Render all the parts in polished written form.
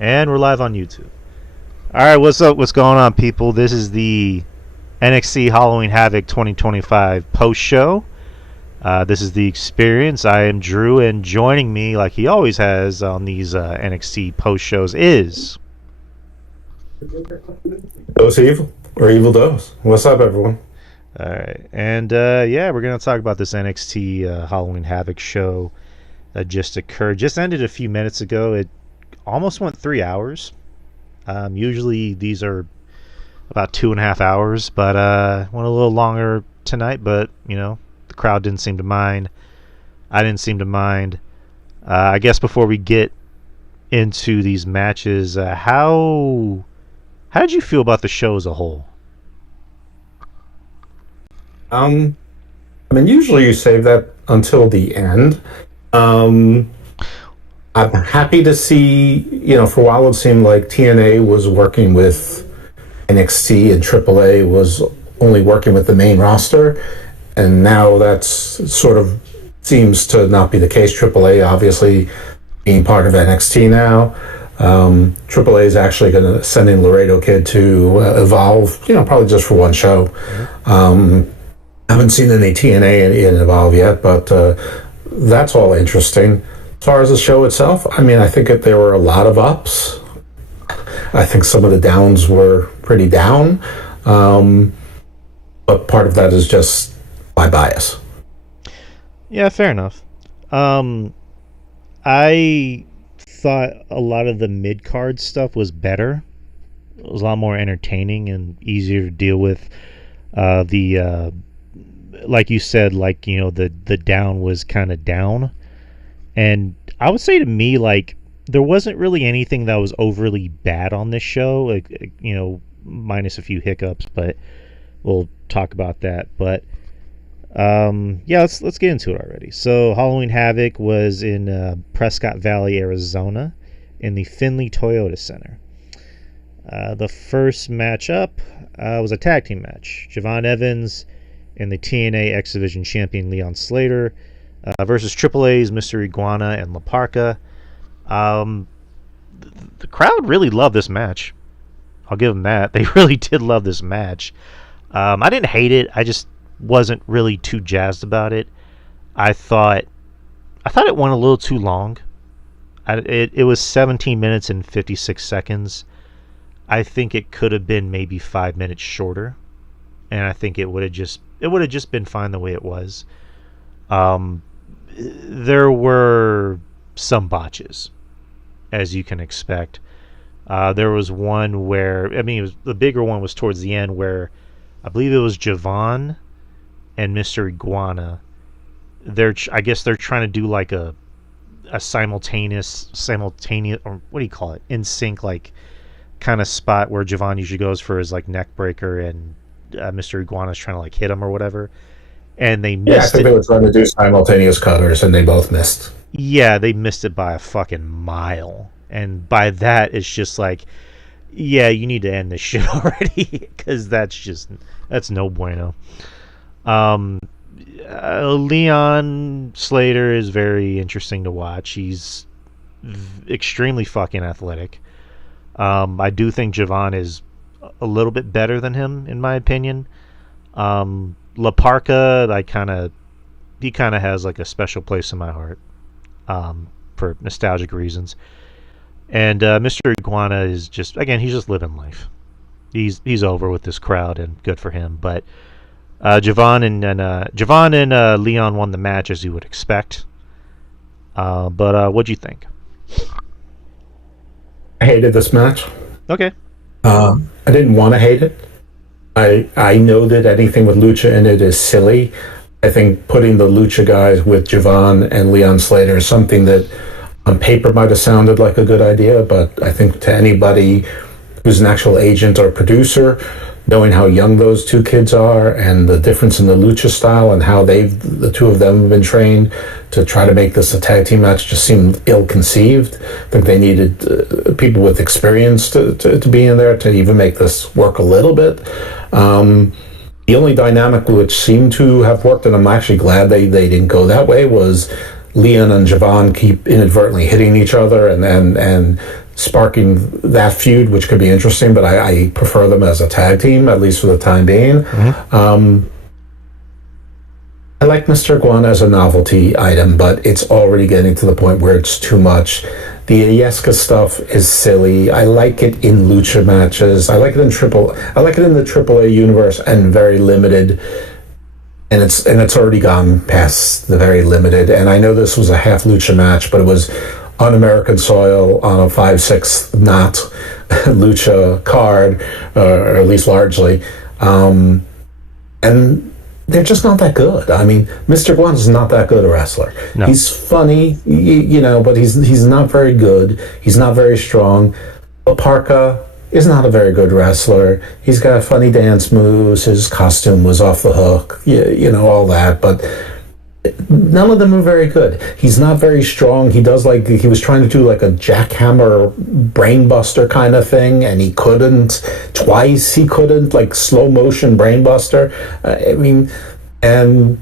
And we're live on YouTube. All right, what's up? What's going on, people? This is the NXT Halloween Havoc 2025 post show. This is the experience. I am Drew, and joining me, like he always has on these NXT post shows, is Dose Evil, or Evil Dose. What's up, everyone? all right, and we're gonna talk about this NXT Halloween Havoc show that just occurred, just ended a few minutes ago. It almost went 3 hours. Usually these are about 2.5 hours, but went a little longer tonight. But the crowd didn't seem to mind. I didn't seem to mind. I guess before we get into these matches, how did you feel about the show as a whole? Usually you save that until the end. I'm happy to see, for a while it seemed like TNA was working with NXT and AAA was only working with the main roster. And now that's sort of seems to not be the case. AAA obviously being part of NXT now. AAA is actually going to send in Laredo Kid to Evolve, probably just for one show. I haven't seen any TNA in Evolve yet, but that's all interesting. As far as the show itself, I think that there were a lot of ups. I think some of the downs were pretty down. But part of that is just my bias. Yeah, fair enough. I thought a lot of the mid-card stuff was better. It was a lot more entertaining and easier to deal with. Like you said, the down was kind of down. And I would say to me, there wasn't really anything that was overly bad on this show, minus a few hiccups, but we'll talk about that. But let's get into it already. So Halloween Havoc was in Prescott Valley, Arizona, in the Findlay Toyota Center. The first matchup was a tag team match. Javon Evans and the TNA X Division champion Leon Slater versus AAA's Mr. Iguana and La Parca. The crowd really loved this match. I'll give them that. They really did love this match. I didn't hate it. I just wasn't really too jazzed about it. I thought it went a little too long. It was 17 minutes and 56 seconds. I think it could have been maybe 5 minutes shorter, and I think it would have just been fine the way it was. There were some botches, as you can expect. There was one where, the bigger one was towards the end where I believe it was Javon and Mr. Iguana. I guess they're trying to do like a simultaneous, or what do you call it? In sync, kind of spot where Javon usually goes for his neck breaker, and Mr. Iguana's trying to hit him or whatever. And they missed it. Yeah, I think they were trying to do simultaneous cutters, and they both missed. Yeah, they missed it by a fucking mile. And by that, it's just you need to end this shit already, because that's no bueno. Leon Slater is very interesting to watch. He's extremely fucking athletic. I do think Javon is a little bit better than him, in my opinion. La Parca, he kind of has a special place in my heart, for nostalgic reasons. And Mr. Iguana is just, again, he's just living life. He's over with this crowd, and good for him. But Javon and Leon won the match, as you would expect. But what'd you think? I hated this match. Okay. I didn't want to hate it. I know that anything with Lucha in it is silly. I think putting the Lucha guys with Javon and Leon Slater is something that on paper might have sounded like a good idea, but I think to anybody who's an actual agent or producer, knowing how young those two kids are and the difference in the Lucha style and how the two of them have been trained to try to make this a tag team match just seemed ill-conceived. I think they needed people with experience to be in there to even make this work a little bit. The only dynamic which seemed to have worked, and I'm actually glad they didn't go that way, was Leon and Javon keep inadvertently hitting each other and sparking that feud, which could be interesting. But I prefer them as a tag team, at least for the time being. I like Mr. Guan as a novelty item, but it's already getting to the point where it's too much. The Ieska stuff is silly. I like it in lucha matches. I like it in the AAA universe and very limited. And it's already gone past the very limited. And I know this was a half lucha match, but it was on American soil on a 5/6 knot lucha card, or at least largely. And they're just not that good. I mean, Mr. Guan is not that good a wrestler. No. He's funny, but he's not very good. He's not very strong. Parka is not a very good wrestler. He's got funny dance moves. His costume was off the hook, all that. But none of them are very good. He's not very strong. He was trying to do like a jackhammer brainbuster kind of thing, and he couldn't. Twice he couldn't, like slow motion brainbuster. And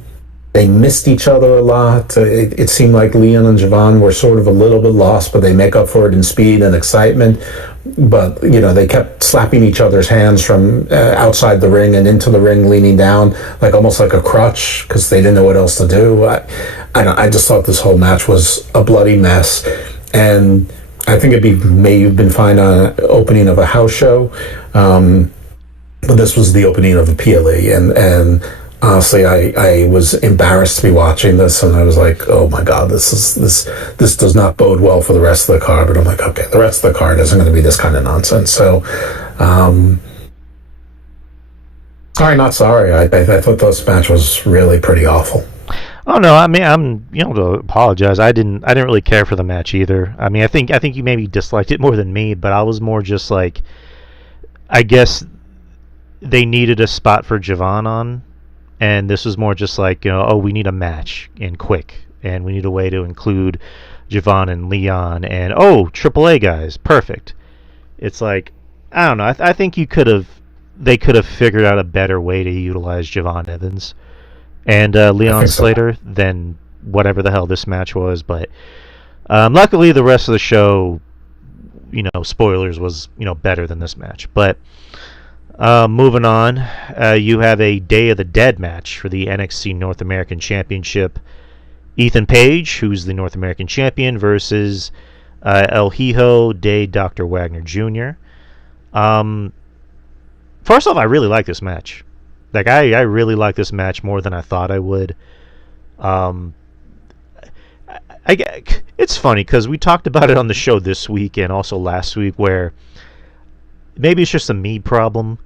they missed each other a lot. It seemed like Leon and Javon were sort of a little bit lost, but they make up for it in speed and excitement. But, they kept slapping each other's hands from outside the ring and into the ring, leaning down, like almost like a crutch, because they didn't know what else to do. I just thought this whole match was a bloody mess. And I think may have been fine on an opening of a house show. But this was the opening of a PLE. And honestly, I was embarrassed to be watching this, and I was like, "Oh my God, this does not bode well for the rest of the card." But I'm like, okay, the rest of the card isn't going to be this kind of nonsense. So, sorry, not sorry. I thought this match was really pretty awful. Oh no, I mean, I'm to apologize. I didn't really care for the match either. I mean, I think you maybe disliked it more than me, but I was more just like, I guess they needed a spot for Javon on. And this was more just like, we need a match and quick. And we need a way to include Javon and Leon and, AAA guys. Perfect. It's like, I don't know. I think they could have figured out a better way to utilize Javon Evans and Leon Slater than whatever the hell this match was. But luckily the rest of the show, spoilers, was, better than this match. But moving on, you have a Day of the Dead match for the NXT North American Championship. Ethan Page, who's the North American Champion, versus El Hijo de Dr. Wagner Jr. First off, I really like this match. Like, I really like this match more than I thought I would. It's funny because we talked about it on the show this week and also last week, where maybe it's just a me problem,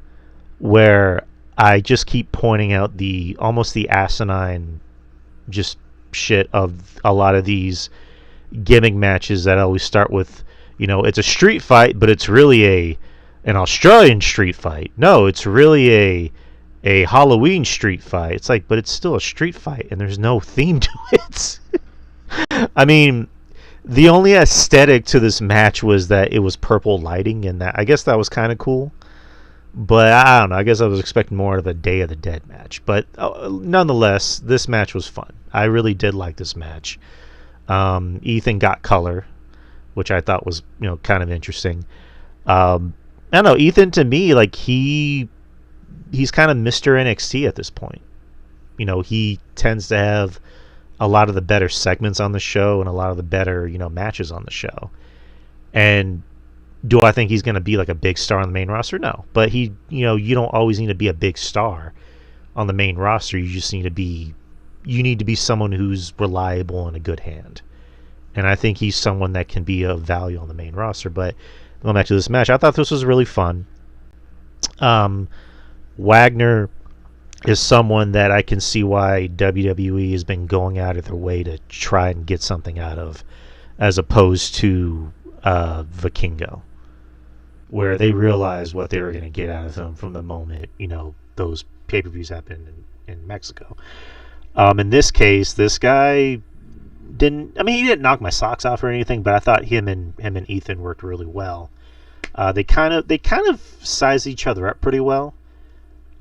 where I just keep pointing out almost the asinine just shit of a lot of these gimmick matches that always start with, it's a street fight, but it's really an Australian street fight. No, it's really a Halloween street fight. It's like, but it's still a street fight, and there's no theme to it. I mean, the only aesthetic to this match was that it was purple lighting, and I guess that was kind of cool. But I don't know. I guess I was expecting more of a Day of the Dead match. But nonetheless, this match was fun. I really did like this match. Ethan got color, which I thought was kind of interesting. I don't know. Ethan, to me, like he's kind of Mr. NXT at this point. He tends to have a lot of the better segments on the show and a lot of the better matches on the show. And do I think he's going to be like a big star on the main roster? No. But you don't always need to be a big star on the main roster. You just need to be someone who's reliable and a good hand. And I think he's someone that can be of value on the main roster. But going back to this match, I thought this was really fun. Wagner is someone that I can see why WWE has been going out of their way to try and get something out of, as opposed to Vikingo, where they realized what they were going to get out of him from the moment those pay-per-views happened in Mexico. In this case, this guy he didn't knock my socks off or anything, but I thought him and Ethan worked really well. They kind of sized each other up pretty well.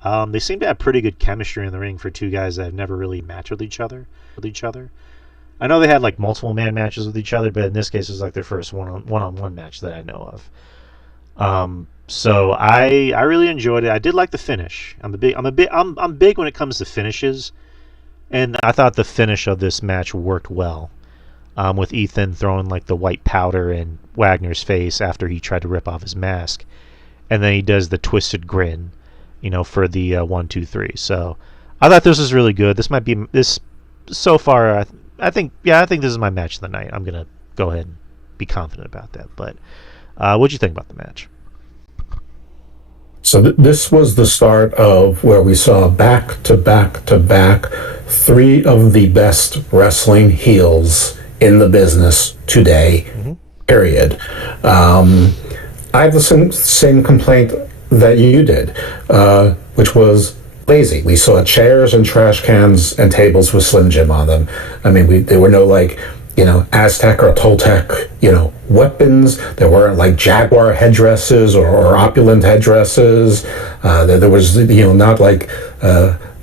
They seem to have pretty good chemistry in the ring for two guys that have never really matched with each other. I know they had like multiple man matches with each other, but in this case, it was like their first one-on-one match that I know of. So I really enjoyed it. I did like the finish. I'm big when it comes to finishes, and I thought the finish of this match worked well. With Ethan throwing like the white powder in Wagner's face after he tried to rip off his mask, and then he does the twisted grin, for the 1, 2, 3. So I thought this was really good. This might be this so far. I think this is my match of the night. I'm gonna go ahead and be confident about that. But what'd you think about the match? So this was the start of where we saw back to back to back three of the best wrestling heels in the business today. Mm-hmm. Period. I have the same complaint that you did, which was lazy. We saw chairs and trash cans and tables with Slim Jim on them. I mean, there were no Aztec or Toltec, weapons. There weren't like Jaguar headdresses or opulent headdresses. There was, not like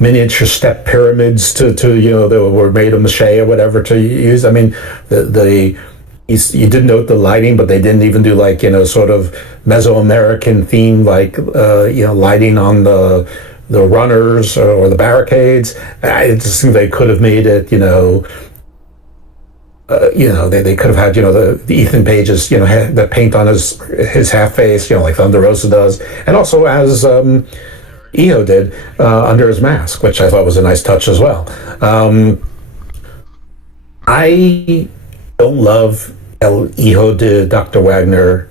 miniature step pyramids to that were made of mache or whatever to use. I mean, you did note the lighting, but they didn't even do sort of Mesoamerican theme, lighting on the runners or the barricades. I just think they could have made it, they could have had, the Ethan Page's, had the paint on his half face, like Thunder Rosa does, and also as Io did under his mask, which I thought was a nice touch as well. I don't love El Hijo de Dr. Wagner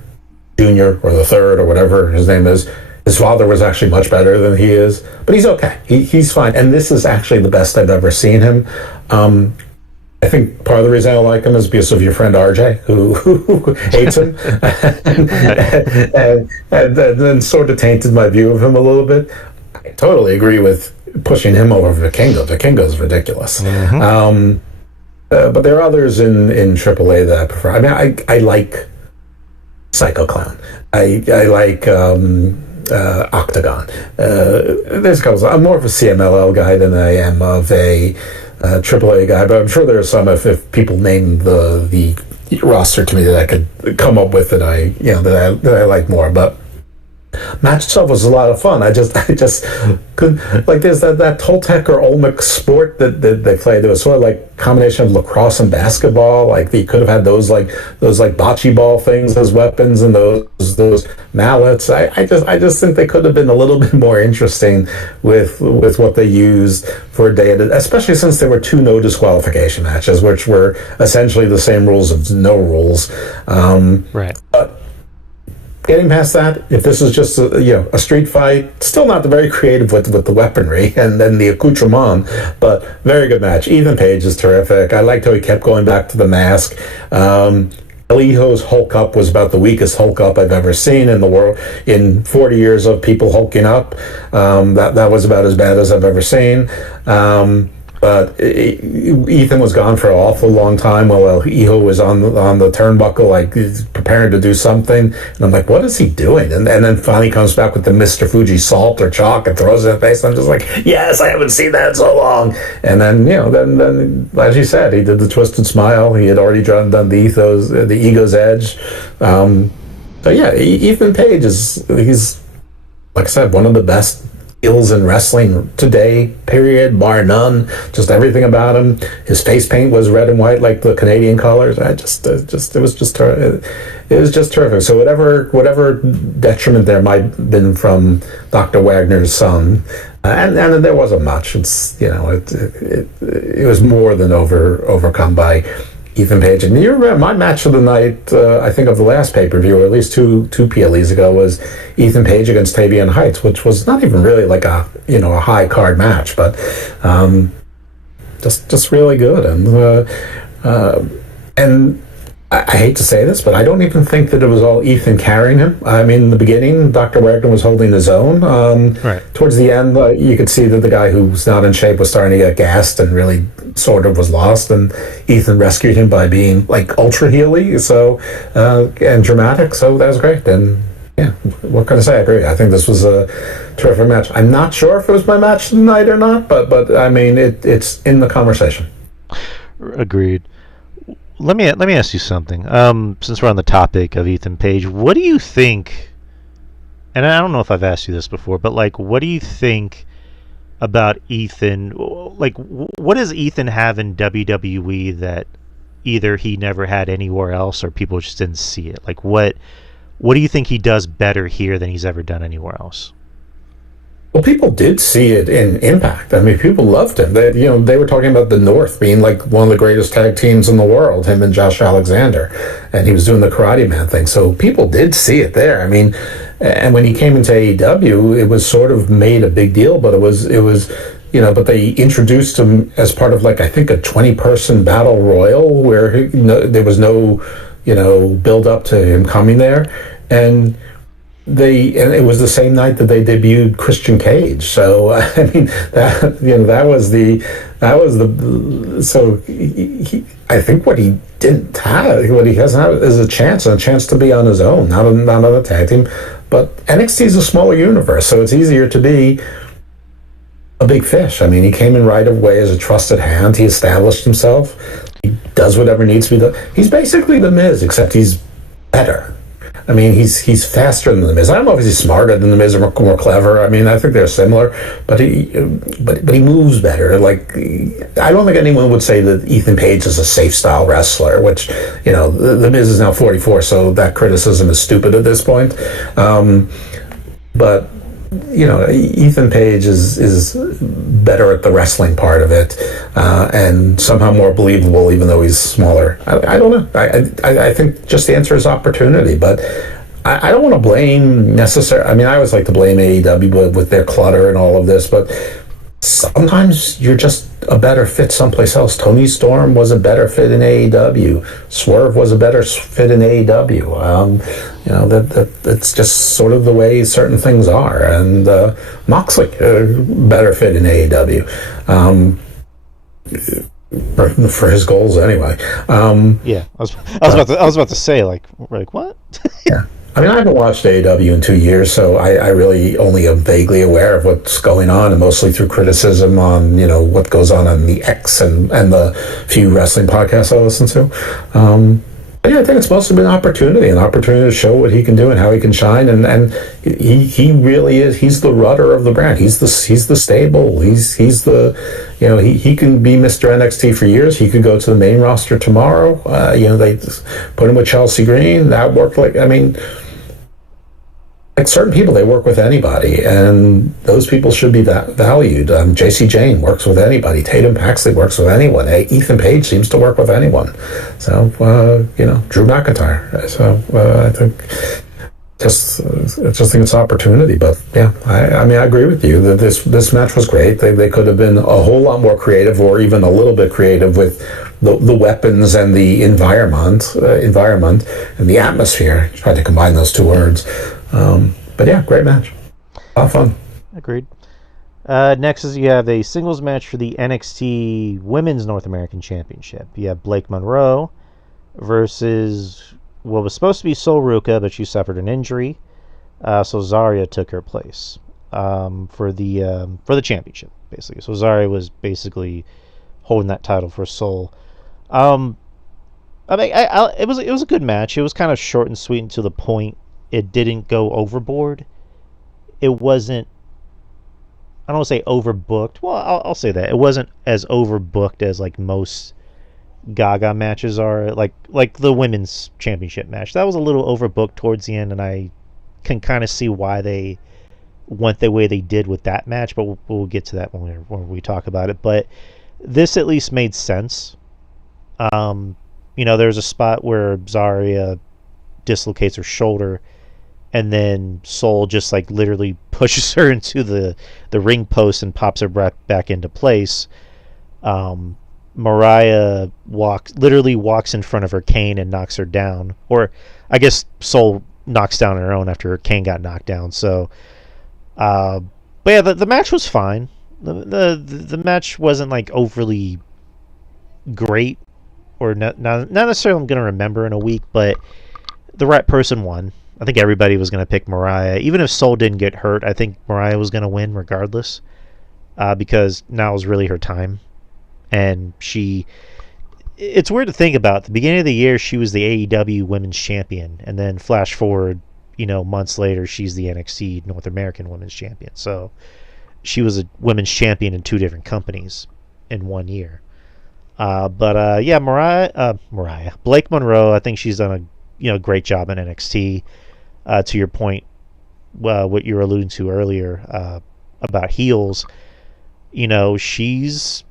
Jr. or the Third or whatever his name is. His father was actually much better than he is, but he's okay. He's fine, and this is actually the best I've ever seen him. I think part of the reason I like him is because of your friend RJ, who hates him, and then sort of tainted my view of him a little bit. I totally agree with pushing him over Vikingo. Vikingo's ridiculous. Mm-hmm. But there are others in AAA that I prefer. I mean, I like Psycho Clown. I like Octagon. There's a couple. I'm more of a CMLL guy than I am of a AAA guy, but I'm sure there are some. If people name the roster to me that I could come up with that I like more, but match itself was a lot of fun. I just couldn't, like, there's that Toltec or Olmec sport that they played. There was sort of like a combination of lacrosse and basketball. Like, you could have had those bocce ball things as weapons and those mallets. I just think they could have been a little bit more interesting with what they used for a day, especially since there were 2 no disqualification matches, which were essentially the same rules of no rules. Right. But getting past that, if this is just a street fight, still not very creative with the weaponry and then the accoutrement, but very good match. Ethan Page is terrific. I liked how he kept going back to the mask. El Hijo's Hulk Up was about the weakest Hulk Up I've ever seen in the world. In 40 years of people hulking up, that was about as bad as I've ever seen. But Ethan was gone for an awful long time while El Hijo was on the turnbuckle, like preparing to do something. And I'm like, what is he doing? And then finally comes back with the Mr. Fuji salt or chalk and throws it in the face. I'm just like, yes, I haven't seen that in so long. And then, then as you said, he did the twisted smile. He had already done the ego's edge. So yeah, Ethan Page he's, like I said, one of the best heels in wrestling today, period, bar none. Just everything about him. His face paint was red and white like the Canadian colors. It was just terrific. So whatever detriment there might have been from Dr. Wagner's son, and there wasn't much. It's it was more than overcome by Ethan Page. And you remember my match of the night, I think of the last pay-per-view, or at least two PLEs ago, was Ethan Page against Tavian Heights, which was not even really like a high card match, but just really good. And I hate to say this, but I don't even think that it was all Ethan carrying him. I mean, in the beginning, Dr. Wagner was holding his own. Right. Towards the end, you could see that the guy who's not in shape was starting to get gassed and really sort of was lost, and Ethan rescued him by being like ultra heely, and dramatic. So that was great. And yeah, what can I say? I agree. I think this was a terrific match. I'm not sure if it was my match of the night or not, but I mean, it's in the conversation. Agreed. let me ask you something. Since we're on the topic of Ethan Page, what do you think? And I don't know if I've asked you this before, but like, what do you think about Ethan? Like, what does Ethan have in WWE that either he never had anywhere else, or people just didn't see it? Like, what do you think he does better here than he's ever done anywhere else? Well, people did see it in Impact. I mean, people loved him. They were talking about the North being like one of the greatest tag teams in the world, him and Josh Alexander, and he was doing the Karate Man thing. So people did see it there. I mean, and when he came into AEW, it was sort of made a big deal, but but they introduced him as part of like I think a 20-person battle royal where there was no, build up to him coming there, and and it was the same night that they debuted Christian Cage. So I mean I think what he didn't have, what he hasn't had, is a chance to be on his own, not on a tag team. But NXT is a smaller universe, so it's easier to be a big fish. I mean, he came in right away as a trusted hand. He established himself. He does whatever needs to be done. He's basically the Miz, except he's better. I mean, he's faster than the Miz. I don't know if he's smarter than the Miz or more clever. I mean, I think they're similar, but he moves better. Like, I don't think anyone would say that Ethan Page is a safe style wrestler. Which, the Miz is now 44, so that criticism is stupid at this point. But Ethan Page is better at the wrestling part of it, and somehow more believable, even though he's smaller. I don't know. I think just the answer is opportunity, but I don't want to blame necessarily. I mean, I always like to blame AEW with their clutter and all of this, but sometimes you're just a better fit someplace else. Tony Storm was a better fit in AEW. Swerve was a better fit in AEW. That's just sort of the way certain things are. And Moxley, better fit in AEW. For his goals anyway. Yeah, I was about to say like what? Yeah. I mean, I haven't watched AEW in 2 years, so I really only am vaguely aware of what's going on, and mostly through criticism on, what goes on the X and the few wrestling podcasts I listen to. But yeah, I think it's mostly been an opportunity to show what he can do and how he can shine, and he really is. He's the rudder of the brand. He's the stable. He's the, he can be Mr. NXT for years. He could go to the main roster tomorrow. They put him with Chelsea Green. That worked. Like certain people, they work with anybody, and those people should be valued. JC Jane works with anybody. Tatum Paxley works with anyone. Ethan Page seems to work with anyone. So, Drew McIntyre. So, I think I just think it's an opportunity. But yeah, I mean, I agree with you that this match was great. They could have been a whole lot more creative, or even a little bit creative with the weapons and the environment and the atmosphere. Tried to combine those two words. But yeah, great match. A lot of fun. Agreed. Next is you have a singles match for the NXT Women's North American Championship. You have Blake Monroe versus what was supposed to be Sol Ruca, but she suffered an injury, so Zarya took her place for the championship, basically. So Zarya was basically holding that title for Sol. I mean, it was a good match. It was kind of short and sweet and to the point. It didn't go overboard. It wasn't, I don't want to say overbooked. Well, I'll say that. It wasn't as overbooked as like most Gaga matches are. Like the women's championship match. That was a little overbooked towards the end, and I can kind of see why they went the way they did with that match, but we'll get to that when we talk about it. But this at least made sense. There's a spot where Zarya dislocates her shoulder, and then Sol just like literally pushes her into the ring post and pops her back into place. Mariah literally walks in front of her cane and knocks her down, or I guess Sol knocks down her own after Kane got knocked down. So, but yeah, the match was fine. The match wasn't like overly great, or not necessarily I'm gonna remember in a week, but the right person won. I think everybody was going to pick Mariah. Even if Sol didn't get hurt, I think Mariah was going to win regardless, because now is really her time. And she, it's weird to think about. At the beginning of the year, she was the AEW Women's Champion, and then flash forward, months later, she's the NXT North American Women's Champion. So she was a women's champion in two different companies in 1 year. But yeah, Blake Monroe. I think she's done a great job in NXT. To your point, what you were alluding to earlier about heels, she's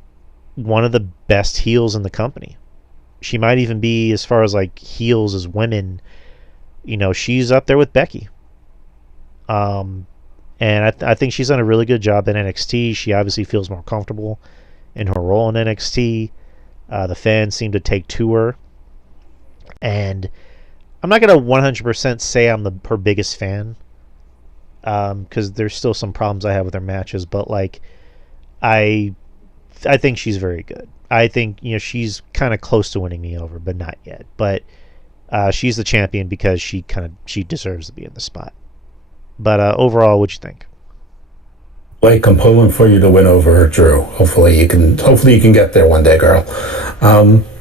one of the best heels in the company. She might even be, as far as like heels as women, she's up there with Becky. And I think she's done a really good job in NXT. She obviously feels more comfortable in her role in NXT. The fans seem to take to her. And I'm not going to 100% say I'm her biggest fan, because there's still some problems I have with her matches. But like, I think she's very good. I think she's kind of close to winning me over, but not yet. But she's the champion because she deserves to be in the spot. But overall, what'd you think? Blake, I'm pulling for you to win over Drew. Hopefully you can get there one day, girl.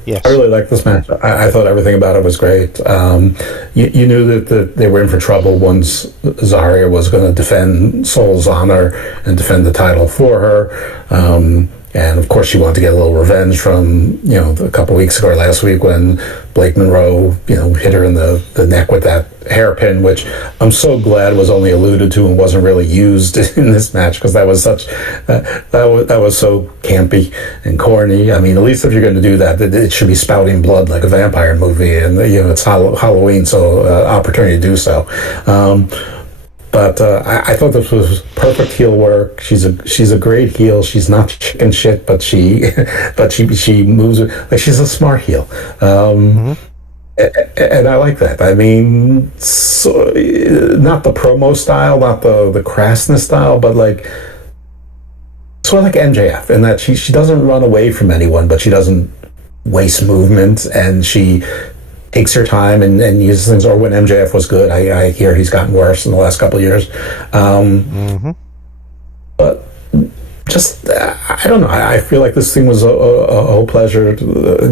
Yes. I really like this match. I thought everything about it was great. You knew that they were in for trouble once Zarya was going to defend Soul's honor and defend the title for her. And of course, she wanted to get a little revenge from, a couple weeks ago or last week when Blake Monroe, hit her in the neck with that hairpin, which I'm so glad was only alluded to and wasn't really used in this match, because that was that was so campy and corny. I mean, at least if you're going to do that, it should be spouting blood like a vampire movie, and it's Halloween, so opportunity to do so. But I thought this was perfect heel work. She's a great heel. She's not chicken shit, but she moves like she's a smart heel. And I like that. I mean, not the promo style, not the crassness style, but like sort of like MJF, in that she doesn't run away from anyone, but she doesn't waste movement, and she takes her time and uses things. Or when MJF was good, I hear he's gotten worse in the last couple of years. But just, I don't know. I feel like this thing was a whole pleasure,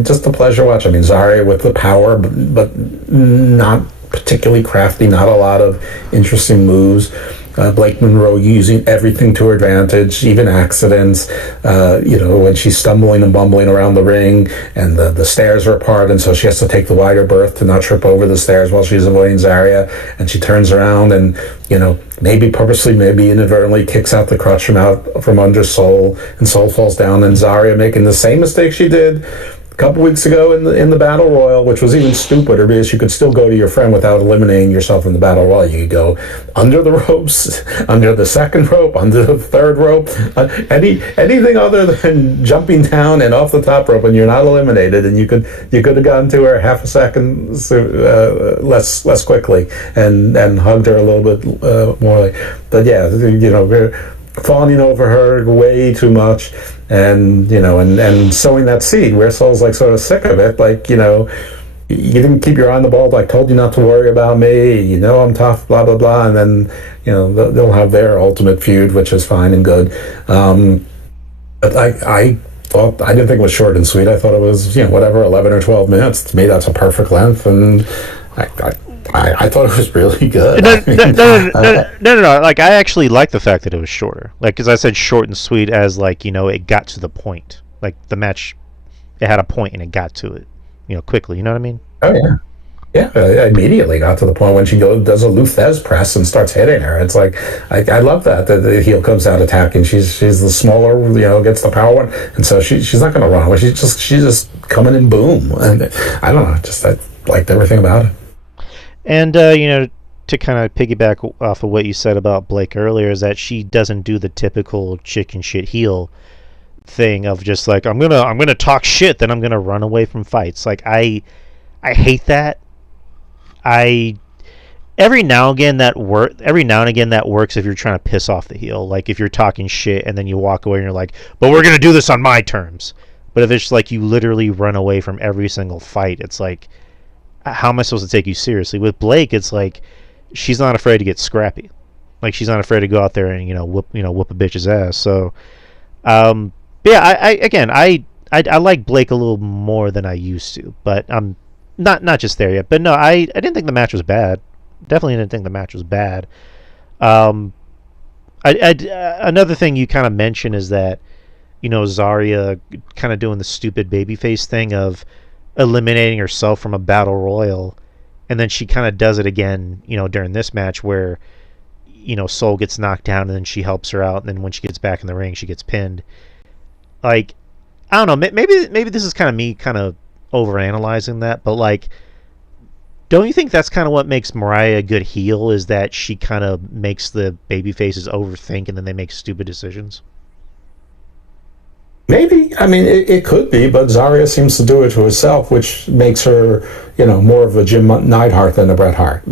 just a pleasure watch. I mean, Zarya with the power, but not particularly crafty, not a lot of interesting moves. Blake Monroe using everything to her advantage, even accidents. When she's stumbling and bumbling around the ring, and the stairs are apart, and so she has to take the wider berth to not trip over the stairs while she's avoiding Zarya. And she turns around and, maybe purposely, maybe inadvertently kicks out the crutch from under Soul, and Soul falls down, and Zarya making the same mistake she did a couple weeks ago in the Battle Royal, which was even stupider, because you could still go to your friend without eliminating yourself in the Battle Royal. You could go under the ropes, under the second rope, under the third rope, anything other than jumping down and off the top rope, and you're not eliminated. And you could have gotten to her half a second less quickly and hugged her a little bit more. But yeah, we're fawning over her way too much, and sowing that seed where Soul's like sort of sick of it, like, you didn't keep your eye on the ball, like, told you not to worry about me, I'm tough, blah blah blah. And then they'll have their ultimate feud, which is fine and good. But I didn't think it was short and sweet. I thought it was, whatever, 11 or 12 minutes. To me, that's a perfect length, and I thought it was really good. No. Like, I actually like the fact that it was shorter. Like, because I said short and sweet as, like, it got to the point. Like, the match, it had a point and it got to it, quickly. You know what I mean? Oh, yeah. Yeah, I immediately got to the point when she does a Luthez press and starts hitting her. It's like, I love that the heel comes out attacking. She's the smaller, gets the power one, and so she's not going to run away. She's just coming in, boom. And I don't know, I liked everything about it. And to kind of piggyback off of what you said about Blake earlier, is that she doesn't do the typical chicken shit heel thing of just like, I'm gonna talk shit, then I'm gonna run away from fights. Like, I hate that. Every now and again that works if you're trying to piss off the heel. Like, if you're talking shit and then you walk away and you're like, but we're gonna do this on my terms. But if it's like you literally run away from every single fight, it's like, how am I supposed to take you seriously? With Blake, it's like she's not afraid to get scrappy. Like, she's not afraid to go out there and whoop a bitch's ass. So, yeah, I I like Blake a little more than I used to, but I'm not just there yet. But no, I didn't think the match was bad. Definitely didn't think the match was bad. Um, another thing you kind of mentioned is that Zarya kind of doing the stupid babyface thing of eliminating herself from a battle royal, and then she kind of does it again, during this match where Soul gets knocked down and then she helps her out, and then when she gets back in the ring, she gets pinned. Like, I don't know, maybe this is kind of me kind of overanalyzing that, but like, don't you think that's kind of what makes Mariah a good heel, is that she kind of makes the baby faces overthink and then they make stupid decisions? Maybe. I mean, it could be, but Zarya seems to do it to herself, which makes her, more of a Jim Neidhart than a Bret Hart.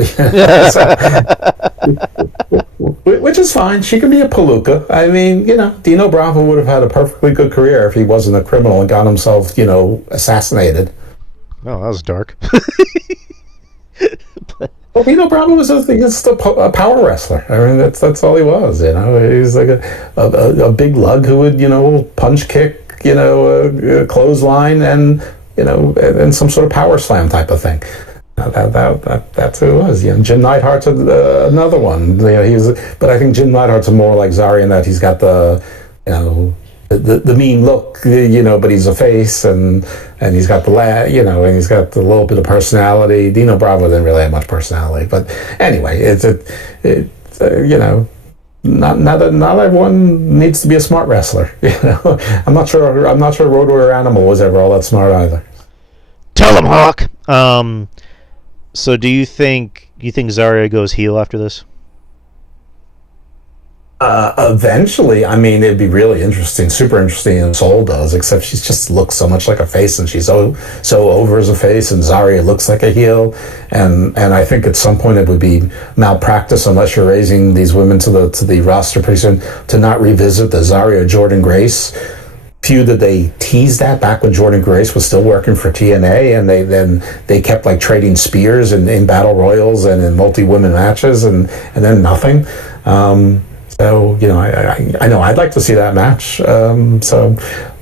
Which is fine. She can be a palooka. I mean, Dino Bravo would have had a perfectly good career if he wasn't a criminal and got himself, assassinated. Oh, that was dark. Well, Bravo was just a power wrestler. I mean, that's all he was. He was like a big lug who would punch, kick, clothesline, and some sort of power slam type of thing. That's who it was. Jim Neidhart's another one. But I think Jim Neidhart's more like Zarya in that he's got the mean look, but he's a face, and he's got and he's got the little bit of personality. Dino Bravo didn't really have much personality, but anyway, not everyone needs to be a smart wrestler. I'm not sure Road Warrior Animal was ever all that smart either. Tell him, Hawk. So do you think Zarya goes heel after this? Eventually, I mean, it'd be really interesting, super interesting, and Soul does, except she just looks so much like a face, and she's so over as a face, and Zarya looks like a heel, and I think at some point it would be malpractice unless you're raising these women to the roster pretty soon to not revisit the Zarya Jordan Grace feud that they teased that back when Jordan Grace was still working for TNA, and they kept like trading spears in battle royals and in multi-women matches, and then nothing. So, I know I'd like to see that match.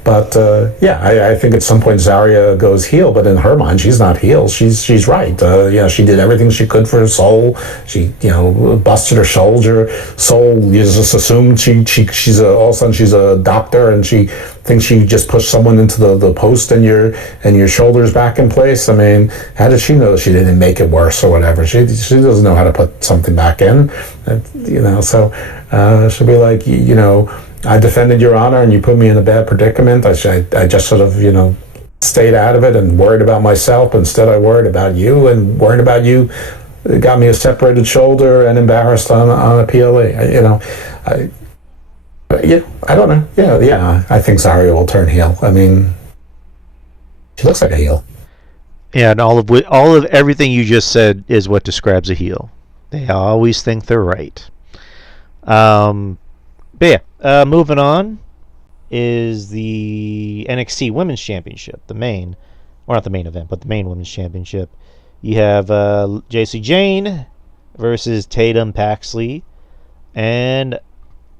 But I think at some point Zarya goes heel, but in her mind, she's not heel. She's right. She did everything she could for Soul. She, busted her shoulder. Soul, you just assumed she's all of a sudden she's a doctor, and she thinks she just pushed someone into the post and your shoulders back in place. I mean, how did she know she didn't make it worse or whatever? She doesn't know how to put something back in. So she'll be like, I defended your honor and you put me in a bad predicament. I just sort of, stayed out of it and worried about myself. Instead, I worried about you, and worried about you it got me a separated shoulder and embarrassed on a PLE. I don't know. Yeah. I think Zarya will turn heel. I mean, she looks like a heel. Yeah, and all of everything you just said is what describes a heel. They always think they're right. But yeah, moving on is the NXT Women's Championship, the main, or not the main event, but the main Women's Championship. You have JC Jane versus Tatum Paxley, and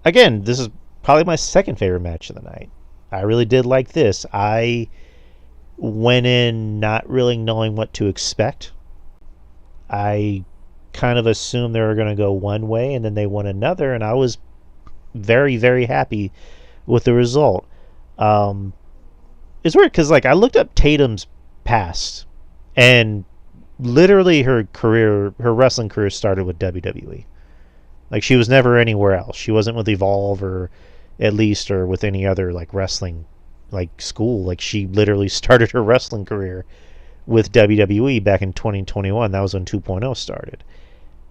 again, this is probably my second favorite match of the night. I really did like this. I went in not really knowing what to expect. I kind of assumed they were going to go one way, and then they went another, and I was very, very happy with the result. It's weird because I looked up Tatum's past, and literally her wrestling career started with WWE. She was never anywhere else. She wasn't with Evolve or with any other wrestling school. She literally started her wrestling career with WWE back in 2021. That was when 2.0 started,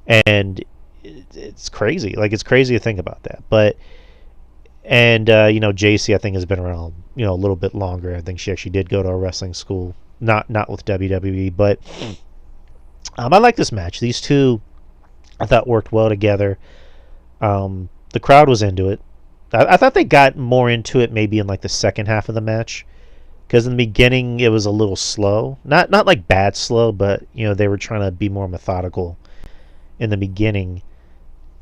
and it's crazy. It's crazy to think about that. But JC I think has been around a little bit longer. I think she actually did go to a wrestling school, not with WWE. But I like this match. These two I thought worked well together. The crowd was into it. I thought they got more into it maybe in the second half of the match, because in the beginning it was a little slow. Not bad slow, but they were trying to be more methodical in the beginning.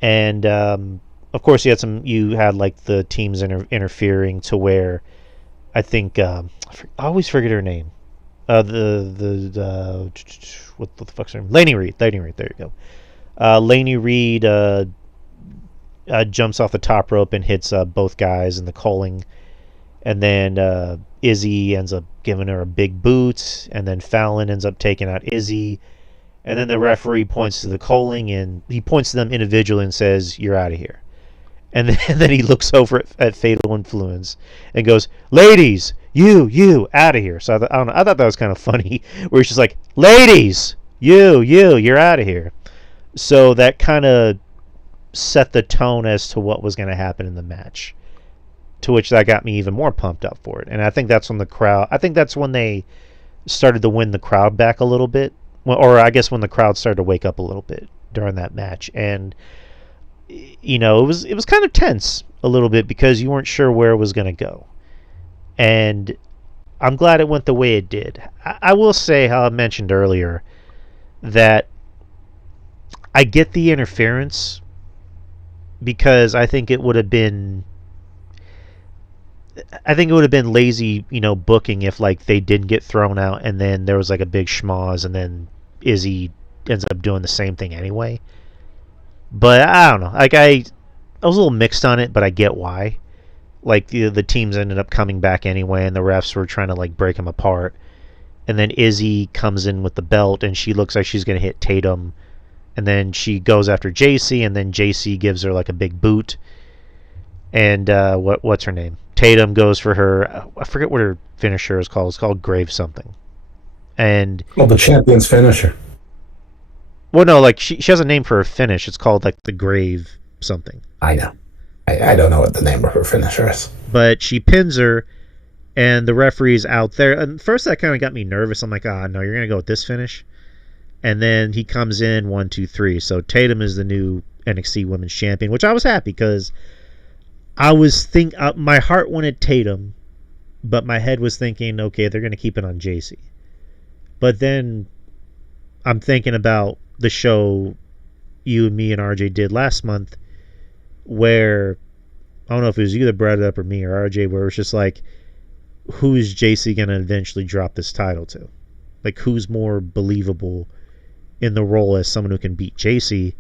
And of course you had the teams interfering to where I think I always forget her name. What the fuck's her name? Laney Reed. Laney Reed. There you go. Laney Reed jumps off the top rope and hits both guys in the colling, and then Izzy ends up giving her a big boot, and then Fallon ends up taking out Izzy, and then the referee points to the colling, and he points to them individually and says, "You're out of here." And then he looks over at Fatal Influence and goes, "Ladies, you, out of here." So I don't know. I thought that was kind of funny, where he's just like, "Ladies, you're out of here." So that kind of set the tone as to what was going to happen in the match, to which that got me even more pumped up for it. And I think that's when they started to win the crowd back a little bit, or I guess when the crowd started to wake up a little bit during that match. And it was kind of tense a little bit because you weren't sure where it was going to go. And I'm glad it went the way it did. I will say, how I mentioned earlier, that I get the interference, because I think it would have been lazy, booking if like they didn't get thrown out and then there was like a big schmoz and then Izzy ends up doing the same thing anyway. But I don't know. Like I was a little mixed on it, but I get why. Like the teams ended up coming back anyway, and the refs were trying to like break them apart. And then Izzy comes in with the belt, and she looks like she's gonna hit Tatum, and then she goes after JC, and then JC gives her like a big boot. And what's her name? Tatum goes for her. I forget what her finisher is called. It's called Grave something. And Well, the champion's finisher. well, no, like she has a name for her finish. It's called like the Grave something. I know. I don't know what the name of her finisher is. But she pins her, and the referee's out there. And first, that kind of got me nervous. I'm like, no, you're gonna go with this finish. And then he comes in 1, 2, 3. So Tatum is the new NXT Women's Champion, which I was happy because I was my heart wanted Tatum, but my head was thinking, okay, they're gonna keep it on JC. But then I'm thinking about the show you and me and RJ did last month, where I don't know if it was you that brought it up or me or RJ, where it was just like, who is JC going to eventually drop this title to? Like, who's more believable in the role as someone who can beat JC?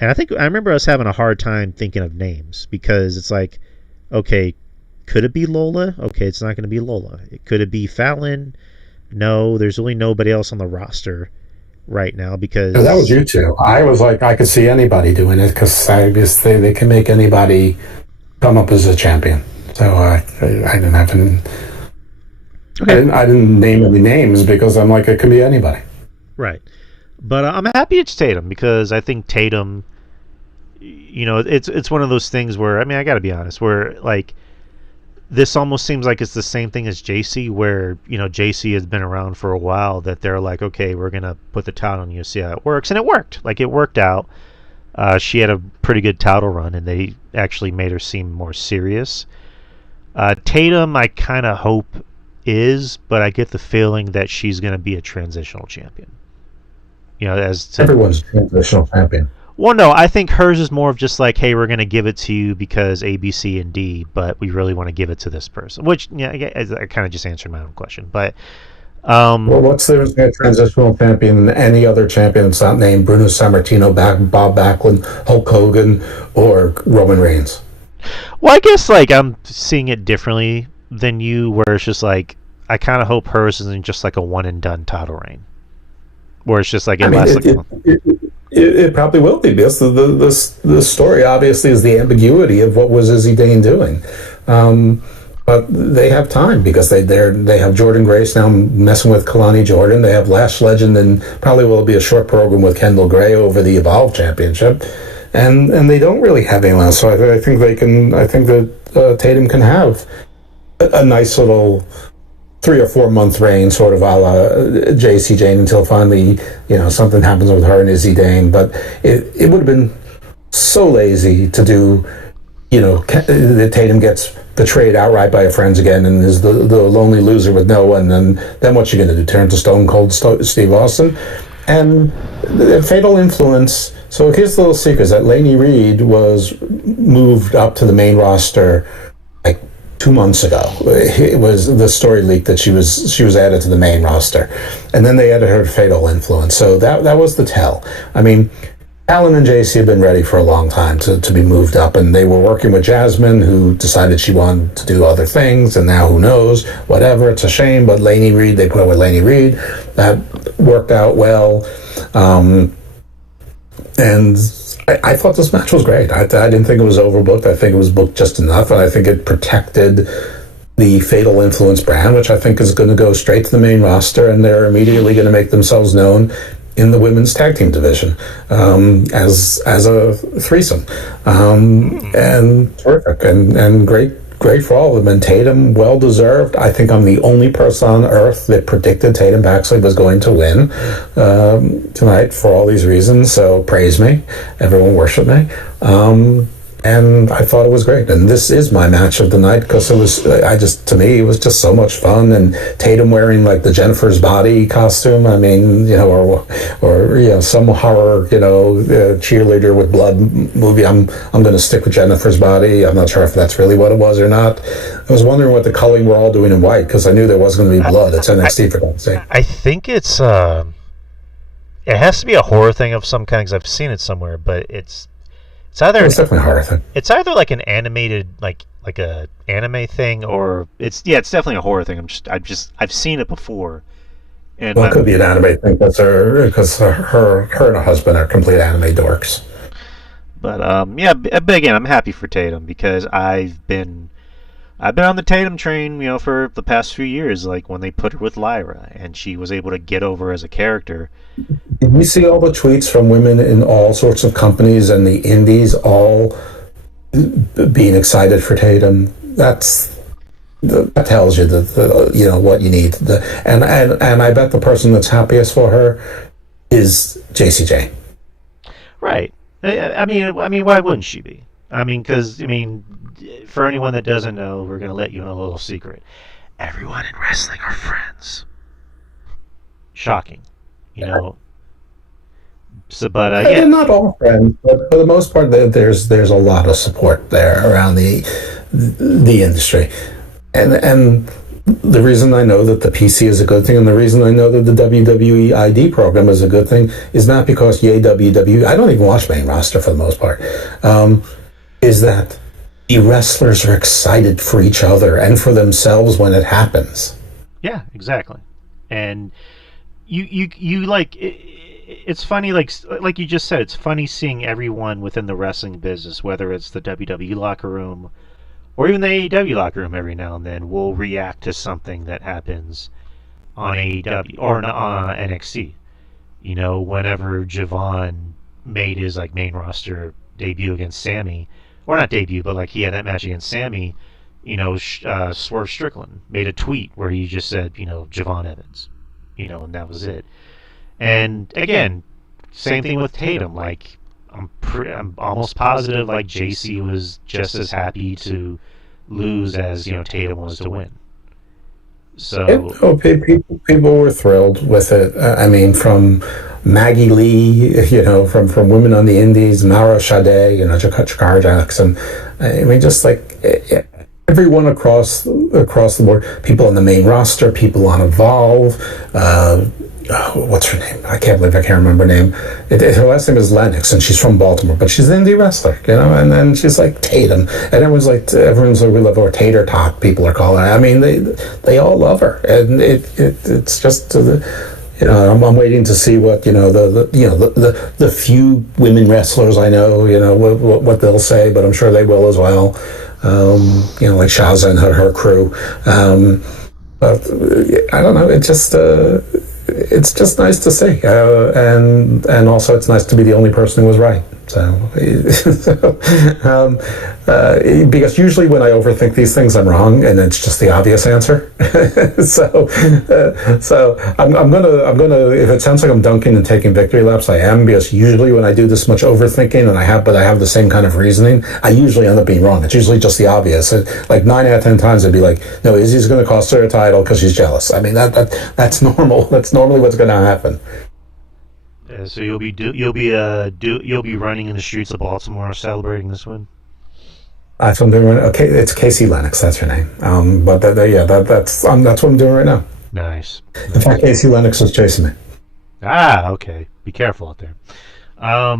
And I remember us having a hard time thinking of names, because it's like, okay, could it be Lola? Okay, it's not going to be Lola. Could it be Fallon? No, there's really nobody else on the roster right now, because That was you two. I was like, I could see anybody doing it, because they can make anybody come up as a champion. So I didn't have to. Okay. I didn't name any names because I'm like, it can be anybody. Right. But I'm happy it's Tatum, because I think Tatum, it's one of those things where, I mean, I got to be honest, where like this almost seems like it's the same thing as JC, where JC has been around for a while, that they're like, okay, we're gonna put the title on you, see how it works, and it worked. Like, it worked out. She had a pretty good title run, and they actually made her seem more serious. Tatum, I kind of hope is, but I get the feeling that she's gonna be a transitional champion. Everyone's a transitional champion. Well, no, I think hers is more of just like, hey, we're going to give it to you because A, B, C, and D, but we really want to give it to this person. Which, I kind of just answered my own question. But well, what's the transitional champion? Any other champion that's not named Bruno Sammartino, Bob Backlund, Hulk Hogan, or Roman Reigns? Well, I guess like I'm seeing it differently than you, where it's just like, I kind of hope hers isn't just like a one and done title reign, where it's just like it probably will be, because the story obviously is the ambiguity of what was Izzy Dane doing. But they have time, because they have Jordan Grace now messing with Kalani Jordan. They have Lash Legend, and probably will be a short program with Kendall Gray over the Evolve Championship, and they don't really have anyone else. So I think that Tatum can have a nice little 3 or 4 month reign, sort of a la JC Jane, until finally, something happens with her and Izzy Dane. But it would have been so lazy to do, that Tatum gets betrayed outright by her friends again and is the lonely loser with no one. And then what's she going to do? Turn to Stone Cold Steve Austin? And the Fatal Influence. So here's the little secret: that Laney Reed was moved up to the main roster like 2 months ago. It was the story leaked that she was added to the main roster, and then they added her to Fatal Influence. So that was the tell. I mean, Alan and JC have been ready for a long time to be moved up, and they were working with Jasmine, who decided she wanted to do other things, and now who knows? Whatever. It's a shame, but Lainey Reed, they put her with Lainey Reed. That worked out well. And I thought this match was great. I didn't think it was overbooked. I think it was booked just enough, and I think it protected the Fatal Influence brand, which I think is going to go straight to the main roster, and they're immediately going to make themselves known in the women's tag team division as a threesome, and terrific and great for all of them. And Tatum, well deserved. I think I'm the only person on earth that predicted Tatum Baxley was going to win tonight for all these reasons. So praise me, everyone worship me. And I thought it was great. And this is my match of the night because it was, to me, it was just so much fun. And Tatum wearing like the Jennifer's Body costume. I mean, or some horror, cheerleader with blood movie. I'm going to stick with Jennifer's Body. I'm not sure if that's really what it was or not. I was wondering what the coloring we're all doing in white because I knew there was going to be blood. It's NXT for God's sake. I think it has to be a horror thing of some kind because I've seen it somewhere, but it's definitely a horror thing. It's either like an animated, like a anime thing, or it's definitely a horror thing. I've seen it before. And it could be an anime thing because her and her husband are complete anime dorks. But but again, I'm happy for Tatum because I've been on the Tatum train, for the past few years. Like when they put her with Lyra, and she was able to get over as a character. Did you see all the tweets from women in all sorts of companies and the indies all being excited for Tatum? That tells you what you need. And I bet the person that's happiest for her is JCJ. Right. I mean, why wouldn't she be? Because for anyone that doesn't know, we're going to let you in a little secret. Everyone in wrestling are friends. Shocking. So, but they're not all friends, but for the most part, there's a lot of support there around the industry, and the reason I know that the PC is a good thing, and the reason I know that the WWE ID program is a good thing, is not because yay WWE. I don't even watch main roster for the most part. Is that the wrestlers are excited for each other and for themselves when it happens. Yeah, exactly, and you like. It's funny, like you just said, it's funny seeing everyone within the wrestling business, whether it's the WWE locker room or even the AEW locker room, every now and then will react to something that happens on AEW or on NXT. Whenever Javon made his main roster debut against Sammy, or not debut, but he had that match against Sammy. Swerve Strickland made a tweet where he just said, Javon Evans, and that was it. And again, same thing with Tatum. I'm almost positive JC was just as happy to lose as Tatum was to win. So people were thrilled with it. From Maggie Lee, from Women on the Indies, Mara Sade, Jakar Jackson. Everyone across the board. People on the main roster, people on Evolve. What's her name? I can't remember her name. Her last name is Lennox, and she's from Baltimore, but she's an indie wrestler, and then she's like Tatum, and everyone's like, we love her. Tater Tot, people are calling her. They all love her, and it's just, I'm waiting to see what the few women wrestlers I know, what they'll say, but I'm sure they will as well. Like Shaza and her crew. But I don't know. It's just nice to see, and also it's nice to be the only person who was right. Because usually when I overthink these things, I'm wrong, and it's just the obvious answer. So I'm gonna. If it sounds like I'm dunking and taking victory laps, I am, because usually when I do this much overthinking and I have the same kind of reasoning, I usually end up being wrong. It's usually just the obvious. 9 out of 10 times I'd be like, no, Izzy's going to cost her a title because she's jealous. That's normal. That's normally what's going to happen. So you'll be running in the streets of Baltimore celebrating this win? That's what I'm doing right now. Okay, it's Casey Lennox. That's her name. That's what I'm doing right now. Nice, In fact, nice. Casey Lennox is chasing me. Ah, okay. Be careful out there. All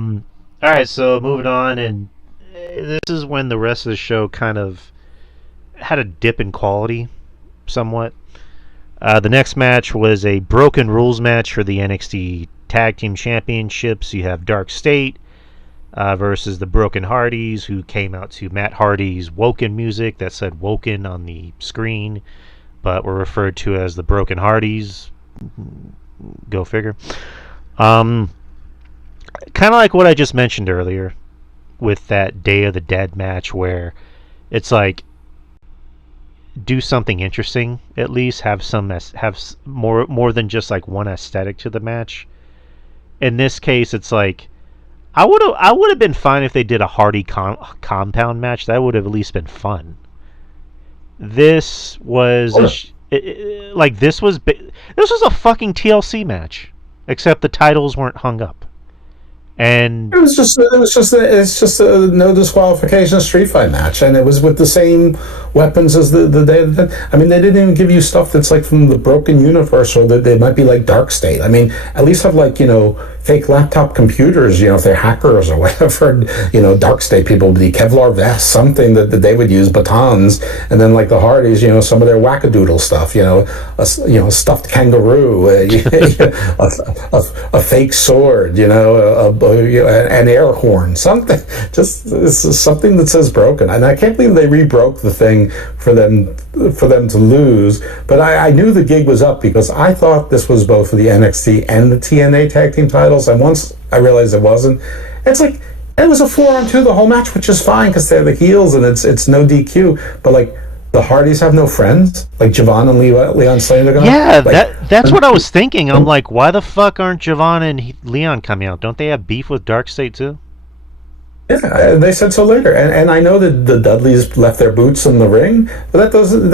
right, so moving on, and this is when the rest of the show kind of had a dip in quality, somewhat. The next match was a broken rules match for the NXT Tag Team Championships. You have Dark State versus the Broken Hardys, who came out to Matt Hardy's Woken music that said Woken on the screen, but were referred to as the Broken Hardys. Go figure. Um, Kind of like what I just mentioned earlier with that Day of the Dead match, where it's like do something interesting at least, have more than just like one aesthetic to the match. In this case, it's like I would have been fine if they did a Hardy compound match. That would have at least been fun. This was Sure. like this was a fucking TLC match, except the titles weren't hung up. And It's just a no disqualification street fight match, and it was with the same weapons as the day. I mean, they didn't even give you stuff that's like from the Broken Universe, or that they might be like Dark State. I mean, at least have like fake laptop computers. If they're hackers or whatever. Dark State people would be Kevlar vests, something that they would use, batons, and then like the Hardys, some of their wackadoodle stuff. A stuffed kangaroo, a fake sword. An air horn, something. Just this is something that says broken, and I can't believe they rebroke the thing for them to lose. But I knew the gig was up because I thought this was both for the NXT and the TNA tag team titles, and once I realized it wasn't, it's like it was a 4-on-2 the whole match, which is fine because they're the heels and it's no DQ. But like the Hardys have no friends, like Javon and Leon Slater. yeah, Like, that's what I was thinking. I'm like, why the fuck aren't Javon and Leon coming out? Don't they have beef with Dark State too? yeah, they said so later, and I know that the Dudleys left their boots in the ring, but that doesn't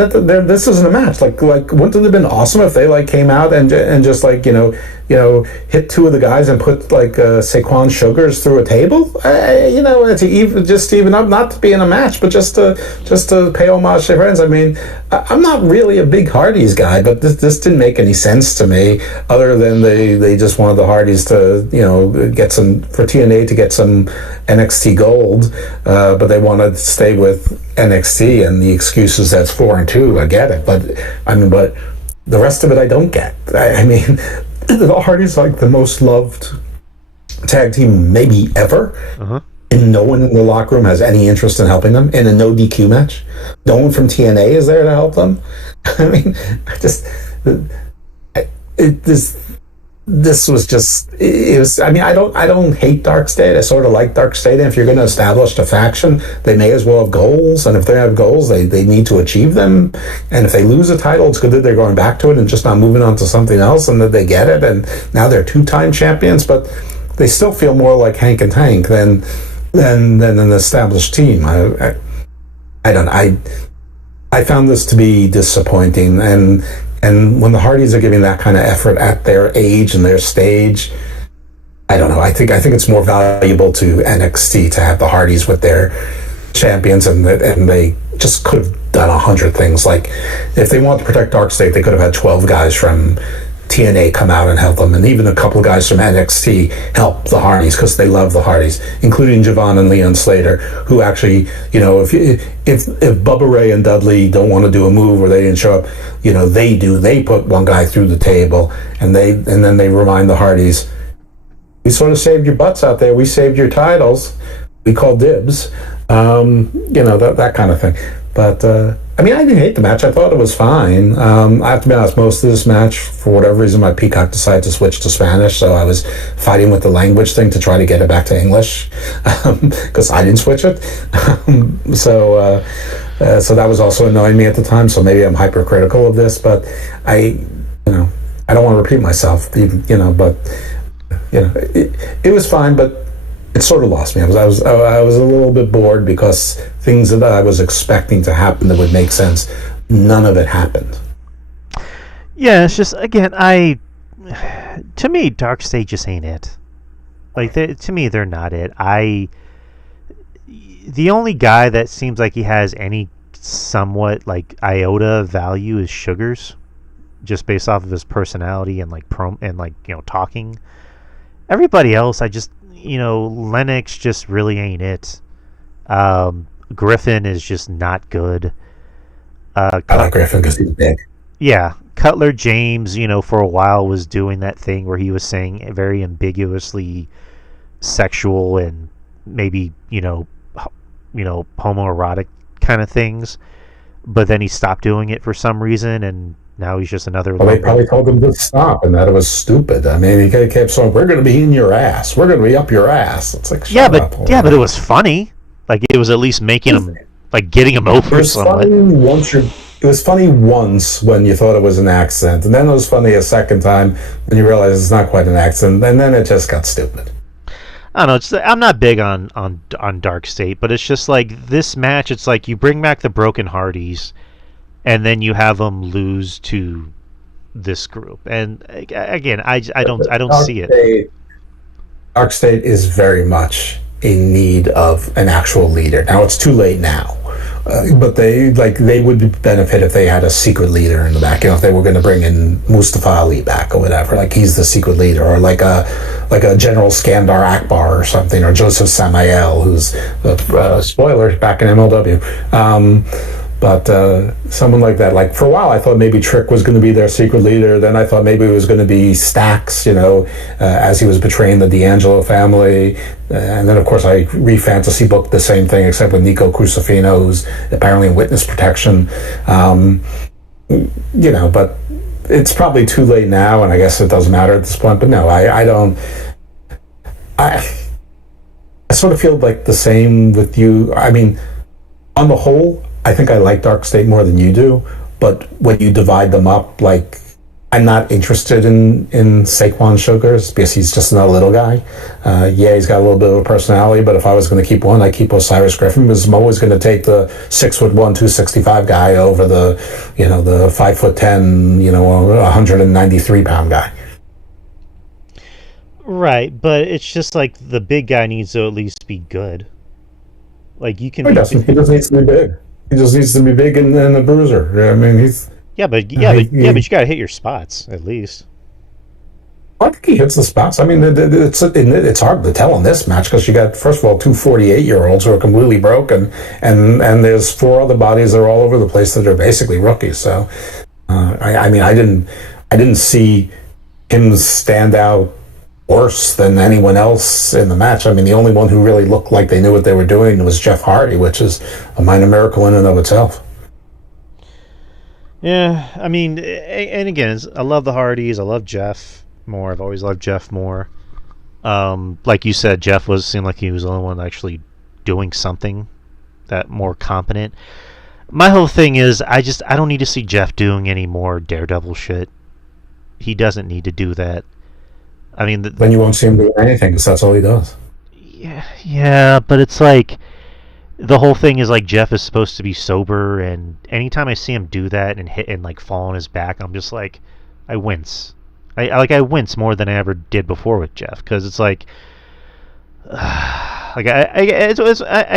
this isn't a match. Like wouldn't it have been awesome if they like came out and just like hit two of the guys and put like Saquon Sugars through a table, to even up, not to be in a match, but just to pay homage to their friends. I mean, I'm not really a big Hardys guy, but this didn't make any sense to me, other than they just wanted the Hardys to get some for TNA to get some NXT gold, but they wanted to stay with NXT, and the excuses that's 4-2. I get it, but the rest of it I don't get. I mean, the Hardys like the most loved tag team maybe ever. Uh-huh. And no one in the locker room has any interest in helping them in a no DQ match. No one from TNA is there to help them. I mean, this was just it was. I mean, I don't hate Dark State. I sort of like Dark State, and if you're going to establish a faction, they may as well have goals, and if they have goals, they need to achieve them. And if they lose a title, it's good that they're going back to it and just not moving on to something else, and that they get it, and now they're 2-time champions. But they still feel more like Hank and Tank than an established team. I don't. I found this to be disappointing, and when the Hardys are giving that kind of effort at their age and their stage, I don't know. I think it's more valuable to NXT to have the Hardys with their champions, and they just could have done 100 things. Like if they wanted to protect Dark State, they could have had 12 guys from TNA come out and help them, and even a couple of guys from NXT help the Hardys because they love the Hardys, including Javon and Leon Slater, who actually, if Bubba Ray and Dudley don't want to do a move or they didn't show up, they do. They put one guy through the table, and then they remind the Hardys, we sort of saved your butts out there. We saved your titles. We call dibs. That kind of thing. But I mean, I didn't hate the match. I thought it was fine. I have to be honest, most of this match, for whatever reason, my Peacock decided to switch to Spanish, so I was fighting with the language thing to try to get it back to English, because I didn't switch it. So that was also annoying me at the time, so maybe I'm hypercritical of this, but I don't want to repeat myself, but it was fine, but it sort of lost me. I was a little bit bored because things that I was expecting to happen that would make sense, none of it happened. Yeah, it's just again, to me, Dark State just ain't it. Like to me, they're not it. the only guy that seems like he has any somewhat like iota value is Sugars, just based off of his personality and like talking. Everybody else, I just Lennox just really ain't it. Griffin is just not good. I like Griffin because he's big. Yeah, Cutler James, for a while was doing that thing where he was saying very ambiguously sexual and maybe homoerotic kind of things, but then he stopped doing it for some reason, and now he's just another. Well, they probably told him to stop, and that it was stupid. I mean, he kept saying, "We're going to be in your ass. We're going to be up your ass." It's like, yeah, shut but up. yeah, but it was funny. Like it was at least making him like getting him over somewhat. It was funny once when you thought it was an accent, and then it was funny a second time when you realize it's not quite an accent, and then it just got stupid. I don't know. I'm not big on Dark State, but it's just like this match. It's like you bring back the Broken Hardys, and then you have them lose to this group. And again, I don't see it. Dark State is very much in need of an actual leader. Now it's too late now, but they would benefit if they had a secret leader in the back. If they were going to bring in Mustafa Ali back or whatever, like he's the secret leader, or like a General Skandar Akbar or something, or Joseph Samael, who's spoiler back in MLW. But someone like that, like for a while, I thought maybe Trick was going to be their secret leader. Then I thought maybe it was going to be Stax, as he was betraying the D'Angelo family. And then, of course, I re-fantasy booked the same thing, except with Nico Crucifino, who's apparently in witness protection. But it's probably too late now, and I guess it doesn't matter at this point. But no, I don't. I sort of feel like the same with you. I mean, on the whole, I think I like Dark State more than you do, but when you divide them up, like, I'm not interested in Saquon Sugars because he's just another little guy. He's got a little bit of a personality, but if I was going to keep one, I'd keep Osiris Griffin, because I'm always going to take the 6'1", 265 guy over the 5'10", 193-pound guy. Right, but it's just like the big guy needs to at least be good. Like you can. He doesn't. He just needs to be big. He just needs to be big and a bruiser. I mean, he's. But you got to hit your spots at least. I think he hits the spots. I mean, it's hard to tell in this match because you got, first of all, two 48-year-olds who are completely broken, and there's four other bodies that are all over the place that are basically rookies. So, I didn't see him stand out worse than anyone else in the match. I mean, the only one who really looked like they knew what they were doing was Jeff Hardy, which is a minor miracle in and of itself. Yeah, I mean, and again, I love the Hardys. I love Jeff more. I've always loved Jeff more. Like you said, Jeff seemed like he was the only one actually doing something that more competent. My whole thing is, I don't need to see Jeff doing any more Daredevil shit. He doesn't need to do that. I mean, then you won't see him do anything because that's all he does. Yeah, but it's like the whole thing is like Jeff is supposed to be sober, and anytime I see him do that and hit and like fall on his back, I'm just like, I wince. I wince more than I ever did before with Jeff, because it's like, I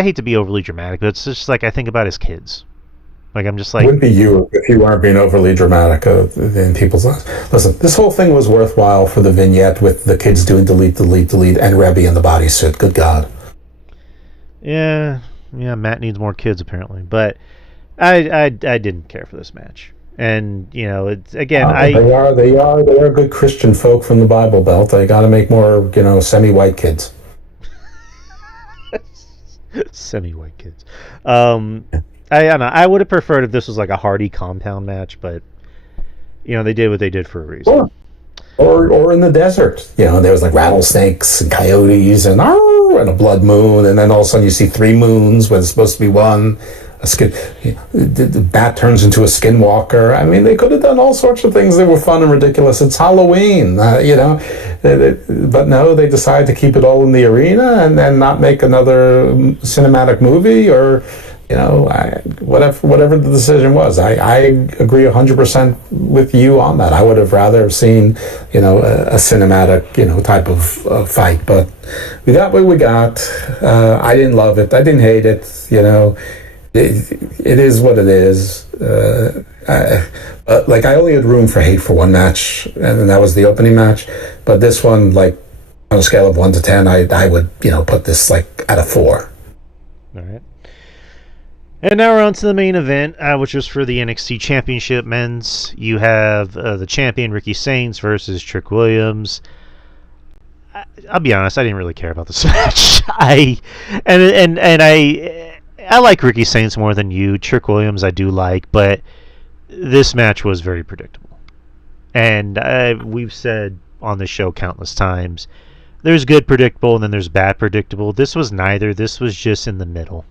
hate to be overly dramatic, but it's just like I think about his kids. Like I'm just like, it wouldn't be you if you weren't being overly dramatic in people's lives. Listen, this whole thing was worthwhile for the vignette with the kids doing delete, and Rebbe in the bodysuit. Good God. Yeah, Matt needs more kids apparently, but I didn't care for this match, and it's again they are good Christian folk from the Bible Belt. They got to make more semi-white kids. Semi-white kids. I don't know. I would have preferred if this was like a Hardy compound match, but they did what they did for a reason. Or in the desert, there was like rattlesnakes and coyotes and a blood moon, and then all of a sudden you see three moons when it's supposed to be one. The bat turns into a skinwalker. I mean, they could have done all sorts of things that were fun and ridiculous. It's Halloween, but no, they decided to keep it all in the arena and not make another cinematic movie or whatever the decision was, I agree 100% with you on that. I would have rather seen, a cinematic, type of fight. But we got what we got. I didn't love it. I didn't hate it. It is what it is. I only had room for hate for one match, and that was the opening match. But this one, on a scale of 1 to 10, I would, put this at a 4. All right. And now we're on to the main event, which was for the NXT Championship men's. You have the champion Ricky Saints versus Trick Williams. I'll be honest, I didn't really care about this match. I like Ricky Saints more than you. Trick Williams I do like, but this match was very predictable. And we've said on the show countless times, there's good predictable and then there's bad predictable. This was neither. This was just in the middle.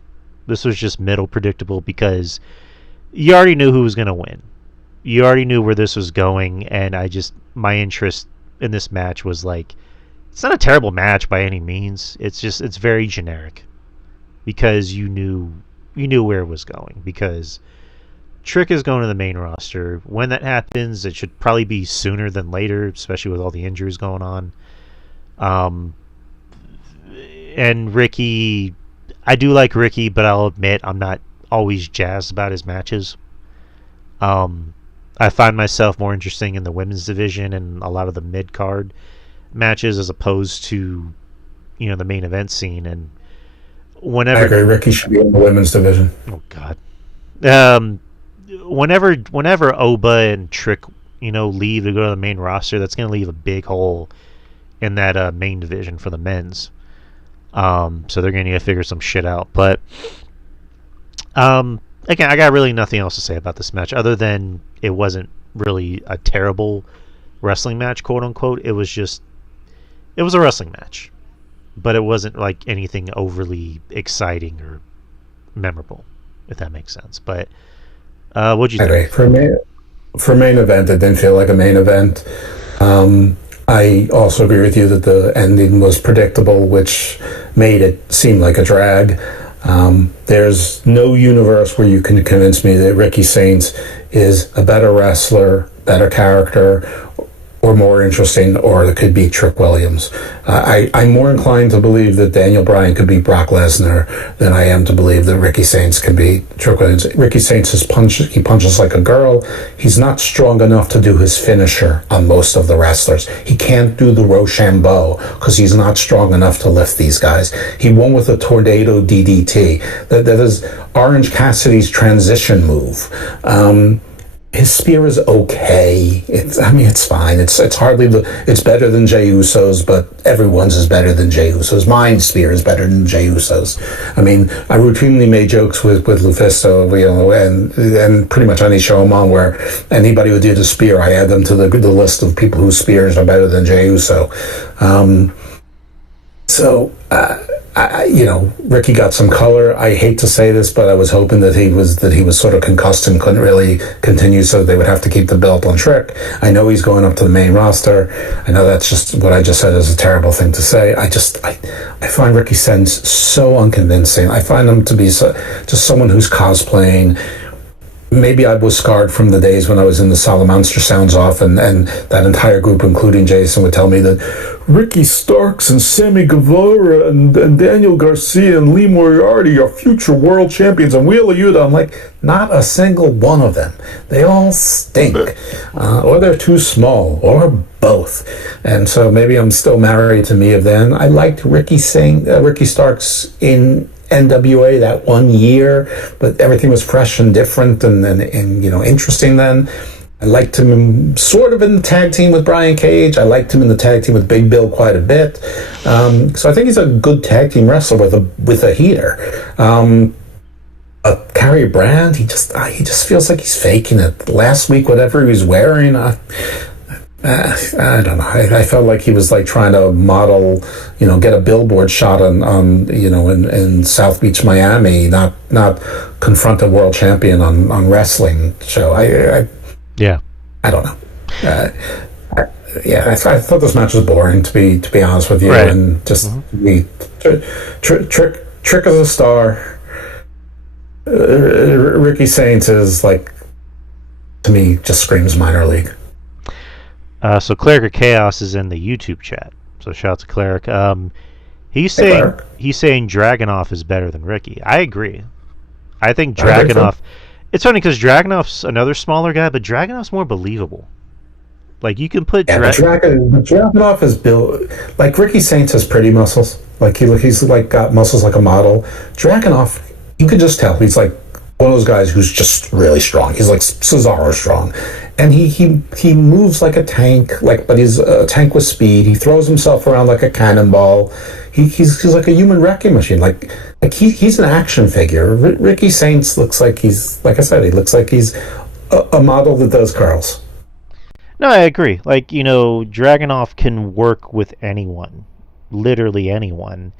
This was just middle predictable because you already knew who was going to win. You already knew where this was going, and my interest in this match was it's not a terrible match by any means. It's very generic because you knew where it was going, because Trick is going to the main roster. When that happens, it should probably be sooner than later, especially with all the injuries going on. And Ricky, I do like Ricky, but I'll admit I'm not always jazzed about his matches. I find myself more interesting in the women's division and a lot of the mid-card matches as opposed to, the main event scene. And whenever I agree, Ricky should be in the women's division. Oh God. Whenever Oba and Trick, leave to go to the main roster, that's going to leave a big hole in that main division for the men's. So they're going to need to figure some shit out. But again, I got really nothing else to say about this match other than it wasn't really a terrible wrestling match, quote unquote. It was a wrestling match, but it wasn't anything overly exciting or memorable, if that makes sense. But what'd you think? For main event, it didn't feel like a main event. I also agree with you that the ending was predictable, which made it seem like a drag. There's no universe where you can convince me that Ricky Saints is a better wrestler, better character, or more interesting, or it could be Trick Williams. I'm more inclined to believe that Daniel Bryan could be Brock Lesnar than I am to believe that Ricky Saints can be Trick Williams. Ricky Saints he punches like a girl. He's not strong enough to do his finisher on most of the wrestlers. He can't do the Rochambeau because he's not strong enough to lift these guys. He won with a tornado DDT. That is Orange Cassidy's transition move. His spear is okay. It's fine. It's it's better than Jey Uso's, but everyone's is better than Jey Uso's. Mine spear is better than Jey Uso's. I routinely made jokes with Lufisto, and pretty much any show I'm on where anybody would do the spear, I add them to the list of people whose spears are better than Jey Uso. Ricky got some color. I hate to say this, but I was hoping that he was sort of concussed and couldn't really continue, so they would have to keep the belt on Trick. I know he's going up to the main roster. I know that's just what I just said is a terrible thing to say. I find Ricky Saints so unconvincing. I find him to be just someone who's cosplaying. Maybe I was scarred from the days when I was in the Salamonster Sounds Off, and that entire group, including Jason, would tell me that Ricky Starks and Sammy Guevara and Daniel Garcia and Lee Moriarty are future world champions, and Wheeler Yuta. I'm like, not a single one of them. They all stink. Or they're too small, or both. And so maybe I'm still married to me of then. I liked Ricky Starks in NWA that 1 year, but everything was fresh and different and interesting then. I liked him sort of in the tag team with Brian Cage. I liked him in the tag team with Big Bill quite a bit. So I think he's a good tag team wrestler with a heater. Carrie Brand, he just feels like he's faking it. Last week, whatever he was wearing, I don't know. I felt like he was trying to model, get a billboard shot on in South Beach, Miami, not confront a world champion on wrestling show. I don't know. I thought this match was boring, to be honest with you, right. And just Trick as a star. Ricky Saints is like, to me, just screams minor league. So Cleric of Chaos is in the YouTube chat. So shout out to Cleric. He's Hey, saying Clark. Dragunov is better than Ricky. I agree. I think I agree too. Dragunov. It's funny because Dragunov's another smaller guy, but Dragunov's more believable. Like you can put Yeah, but Dragunov is built like Ricky Saints has pretty muscles. Like he's like got muscles like a model. Dragunov, you can just tell he's like one of those guys who's just really strong. He's like Cesaro strong, and he moves like a tank. Like, but he's a tank with speed. He throws himself around like a cannonball. He's like a human wrecking machine. He's an action figure. Ricky Saints looks like he's like I said. He looks like he's a model that does curls. No, I agree. Like, Dragunov can work with anyone, literally anyone,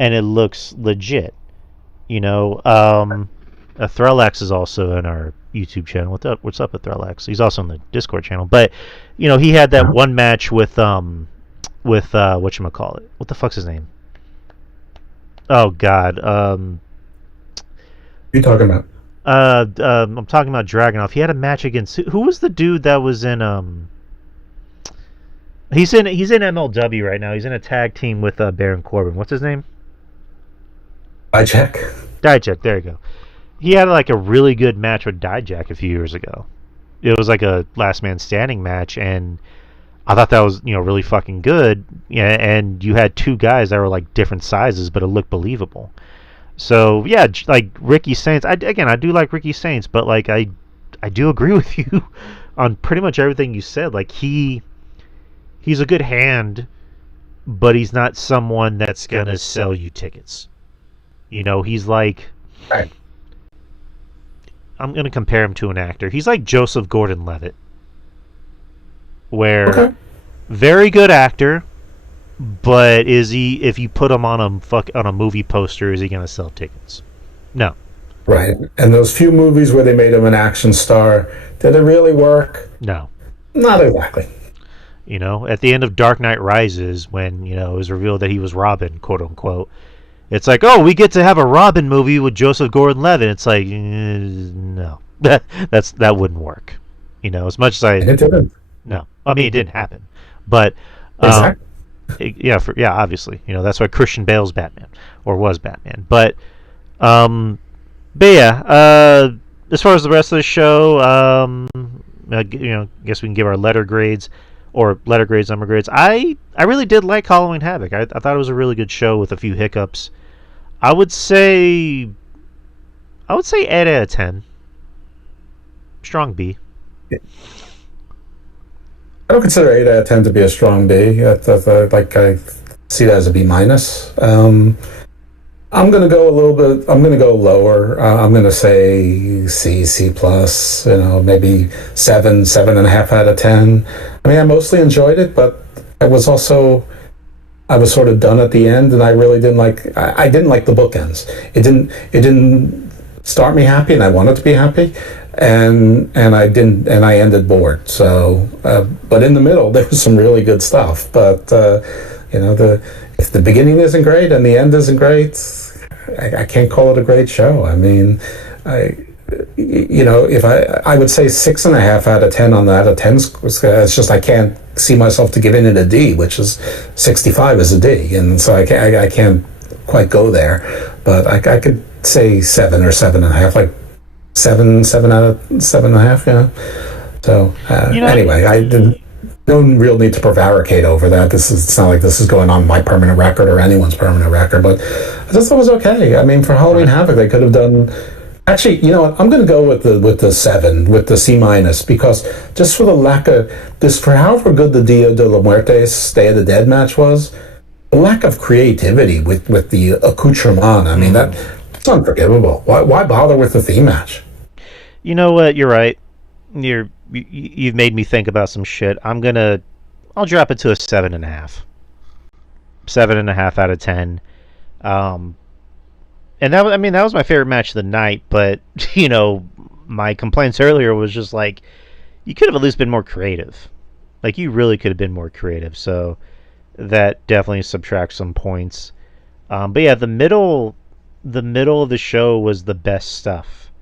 and it looks legit. Threlax is also in our YouTube channel. What's up with Threlax? He's also in the Discord channel. But, he had that one match with whatchamacallit. What the fuck's his name? Oh God. What are you talking about? I'm talking about Dragunov. He had a match against who was the dude that was in he's in MLW right now. He's in a tag team with Baron Corbin. What's his name? Dijak. Dijak. There you go. He had like a really good match with Dijak a few years ago. It was like a last man standing match, and I thought that was really fucking good. Yeah, and you had two guys that were like different sizes, but it looked believable. So yeah, like Ricky Saints. I do like Ricky Saints, but like I do agree with you on pretty much everything you said. Like he's a good hand, but he's not someone that's gonna sell you tickets. He's like Right. I'm gonna compare him to an actor. He's like Joseph Gordon-Levitt, where Okay. very good actor, but is he? If you put him on a movie poster, is he gonna sell tickets? No. Right. And those few movies where they made him an action star, did it really work? No. Not exactly. At the end of Dark Knight Rises, when it was revealed that he was Robin, quote unquote, it's like, oh, we get to have a Robin movie with Joseph Gordon-Levitt. It's like, no, that wouldn't work. As much as And it didn't. no, I mean it didn't happen, but Exactly. obviously, that's why Christian Bale's Batman or was Batman, but yeah, as far as the rest of the show, guess we can give our letter grades or letter grades, number grades. I really did like Halloween Havoc. I thought it was a really good show with a few hiccups. I would say 8 out of 10. Strong B. I don't consider 8 out of 10 to be a strong B. Like I see that as a B minus. I'm going to go a little bit. I'm going to go lower. I'm going to say C plus. Maybe 7.5 out of 10. I mean, I mostly enjoyed it, but I was sort of done at the end, and I really didn't like. I didn't like the bookends. It didn't start me happy, and I wanted to be happy, and I didn't, and I ended bored. So, but in the middle, there was some really good stuff. But if the beginning isn't great and the end isn't great, I can't call it a great show. I mean, if I would say 6.5 out of 10 on that. A 10, it's just I can't see myself to giving it a D, which is 65 is a D, and so I can't quite go there. But I could say 7 or 7.5, like 7 out of 7.5. Yeah. So anyway, I didn't. No real need to prevaricate over that. It's not like this is going on my permanent record or anyone's permanent record, but I just thought it was okay. I mean, for Halloween Havoc, they could have done. Actually, you know what? I'm going to go with the 7, with the C minus, because just for the lack of this, for however good the Dia de la Muertes Day of the Dead match was, the lack of creativity with the accoutrement. I mean, that's unforgivable. Why bother with the theme match? You know what? You're right. You've made me think about some shit. I'll drop it to a 7.5. 7.5 out of 10. And that was my favorite match of the night. But my complaints earlier was just like, you could have at least been more creative. Like, you really could have been more creative. So that definitely subtracts some points. But yeah, the the middle of the show was the best stuff.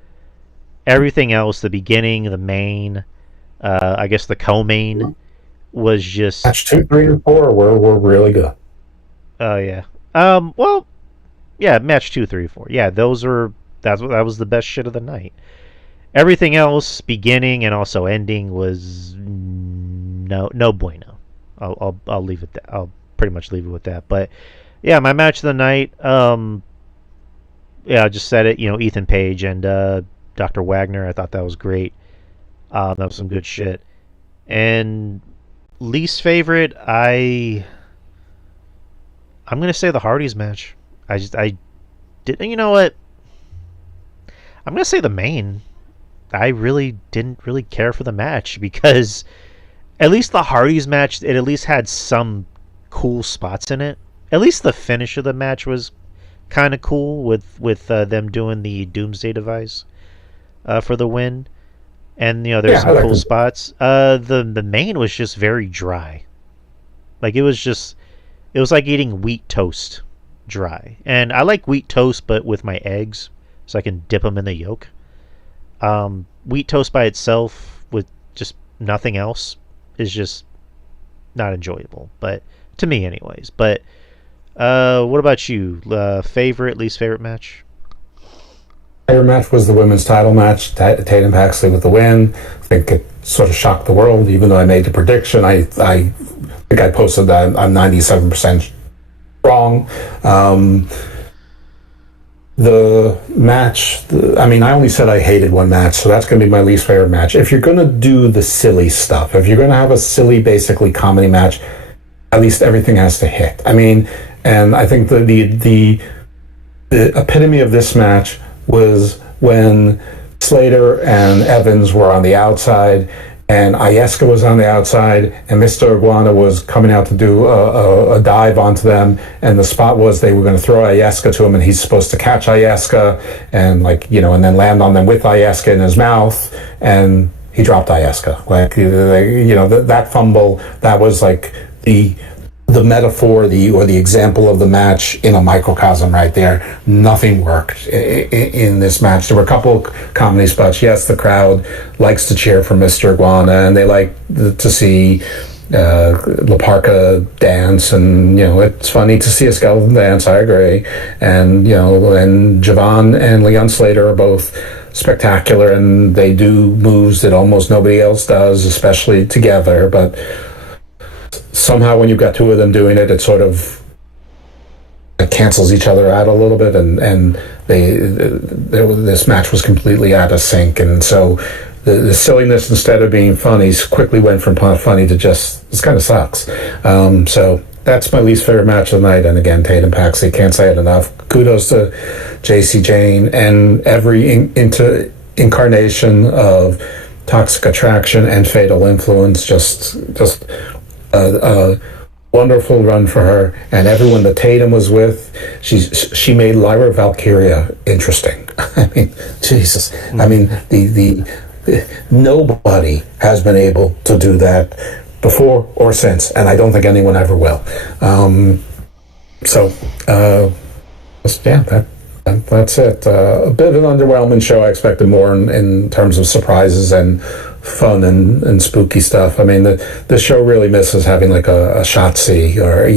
Everything else, the beginning, the main, I guess the co-main, was just. Match 2, 3, and 4 were really good. Oh yeah. Well, yeah, match 2, 3, 4. Yeah, those were. That was the best shit of the night. Everything else, beginning and also ending, was no bueno. I'll leave it. I'll pretty much leave it with that. But yeah, my match of the night. Yeah, I just said it. Ethan Page and Dr. Wagner. I thought that was great. That was some good shit. And least favorite, I'm gonna say the Hardys match. I didn't. You know what? I'm gonna say the main. I really didn't really care for the match because at least the Hardys match, it at least had some cool spots in it. At least the finish of the match was kind of cool with them doing the Doomsday device for the win, and there's some cool spots. The main was just very dry. Like it was like eating wheat toast dry, and I like wheat toast but with my eggs so I can dip them in the yolk. Wheat toast by itself with just nothing else is just not enjoyable, but to me anyways. But what about you? Favorite, least favorite match? Favorite match was the women's title match. Tatum Paxley with the win. I think it sort of shocked the world, even though I made the prediction. I think I posted that I'm 97% wrong. The match, I mean, I only said I hated one match, so that's going to be my least favorite match. If you're going to do the silly stuff, if you're going to have a silly, basically comedy match, at least everything has to hit. I mean, and I think the epitome of this match was when Slater and Evans were on the outside, and Ieska was on the outside, and Mr. Iguana was coming out to do a dive onto them, and the spot was they were going to throw Ieska to him, and he's supposed to catch Ieska, and and then land on them with Ieska in his mouth, and he dropped Ieska. That fumble, that was like the metaphor, or the example of the match in a microcosm right there. Nothing worked in this match. There were a couple comedy spots. Yes, the crowd likes to cheer for Mr. Iguana, and they like to see La Parka dance, and it's funny to see a skeleton dance. I agree, and and Javon and Leon Slater are both spectacular, and they do moves that almost nobody else does, especially together. But somehow when you've got two of them doing it, it sort of cancels each other out a little bit, and this match was completely out of sync, and so the silliness, instead of being funny, quickly went from funny to just, this kind of sucks. So that's my least favorite match of the night, and again, Tatum Paxley, can't say it enough. Kudos to JC Jane and every incarnation of Toxic Attraction and Fatal Influence. Just a wonderful run for her, and everyone that Tatum was with, she made Lyra Valkyria interesting. I mean, Jesus. I mean, the nobody has been able to do that before or since, and I don't think anyone ever will. That's it. A bit of an underwhelming show. I expected more in terms of surprises and fun and spooky stuff. I mean, the show really misses having like a Shotzi or a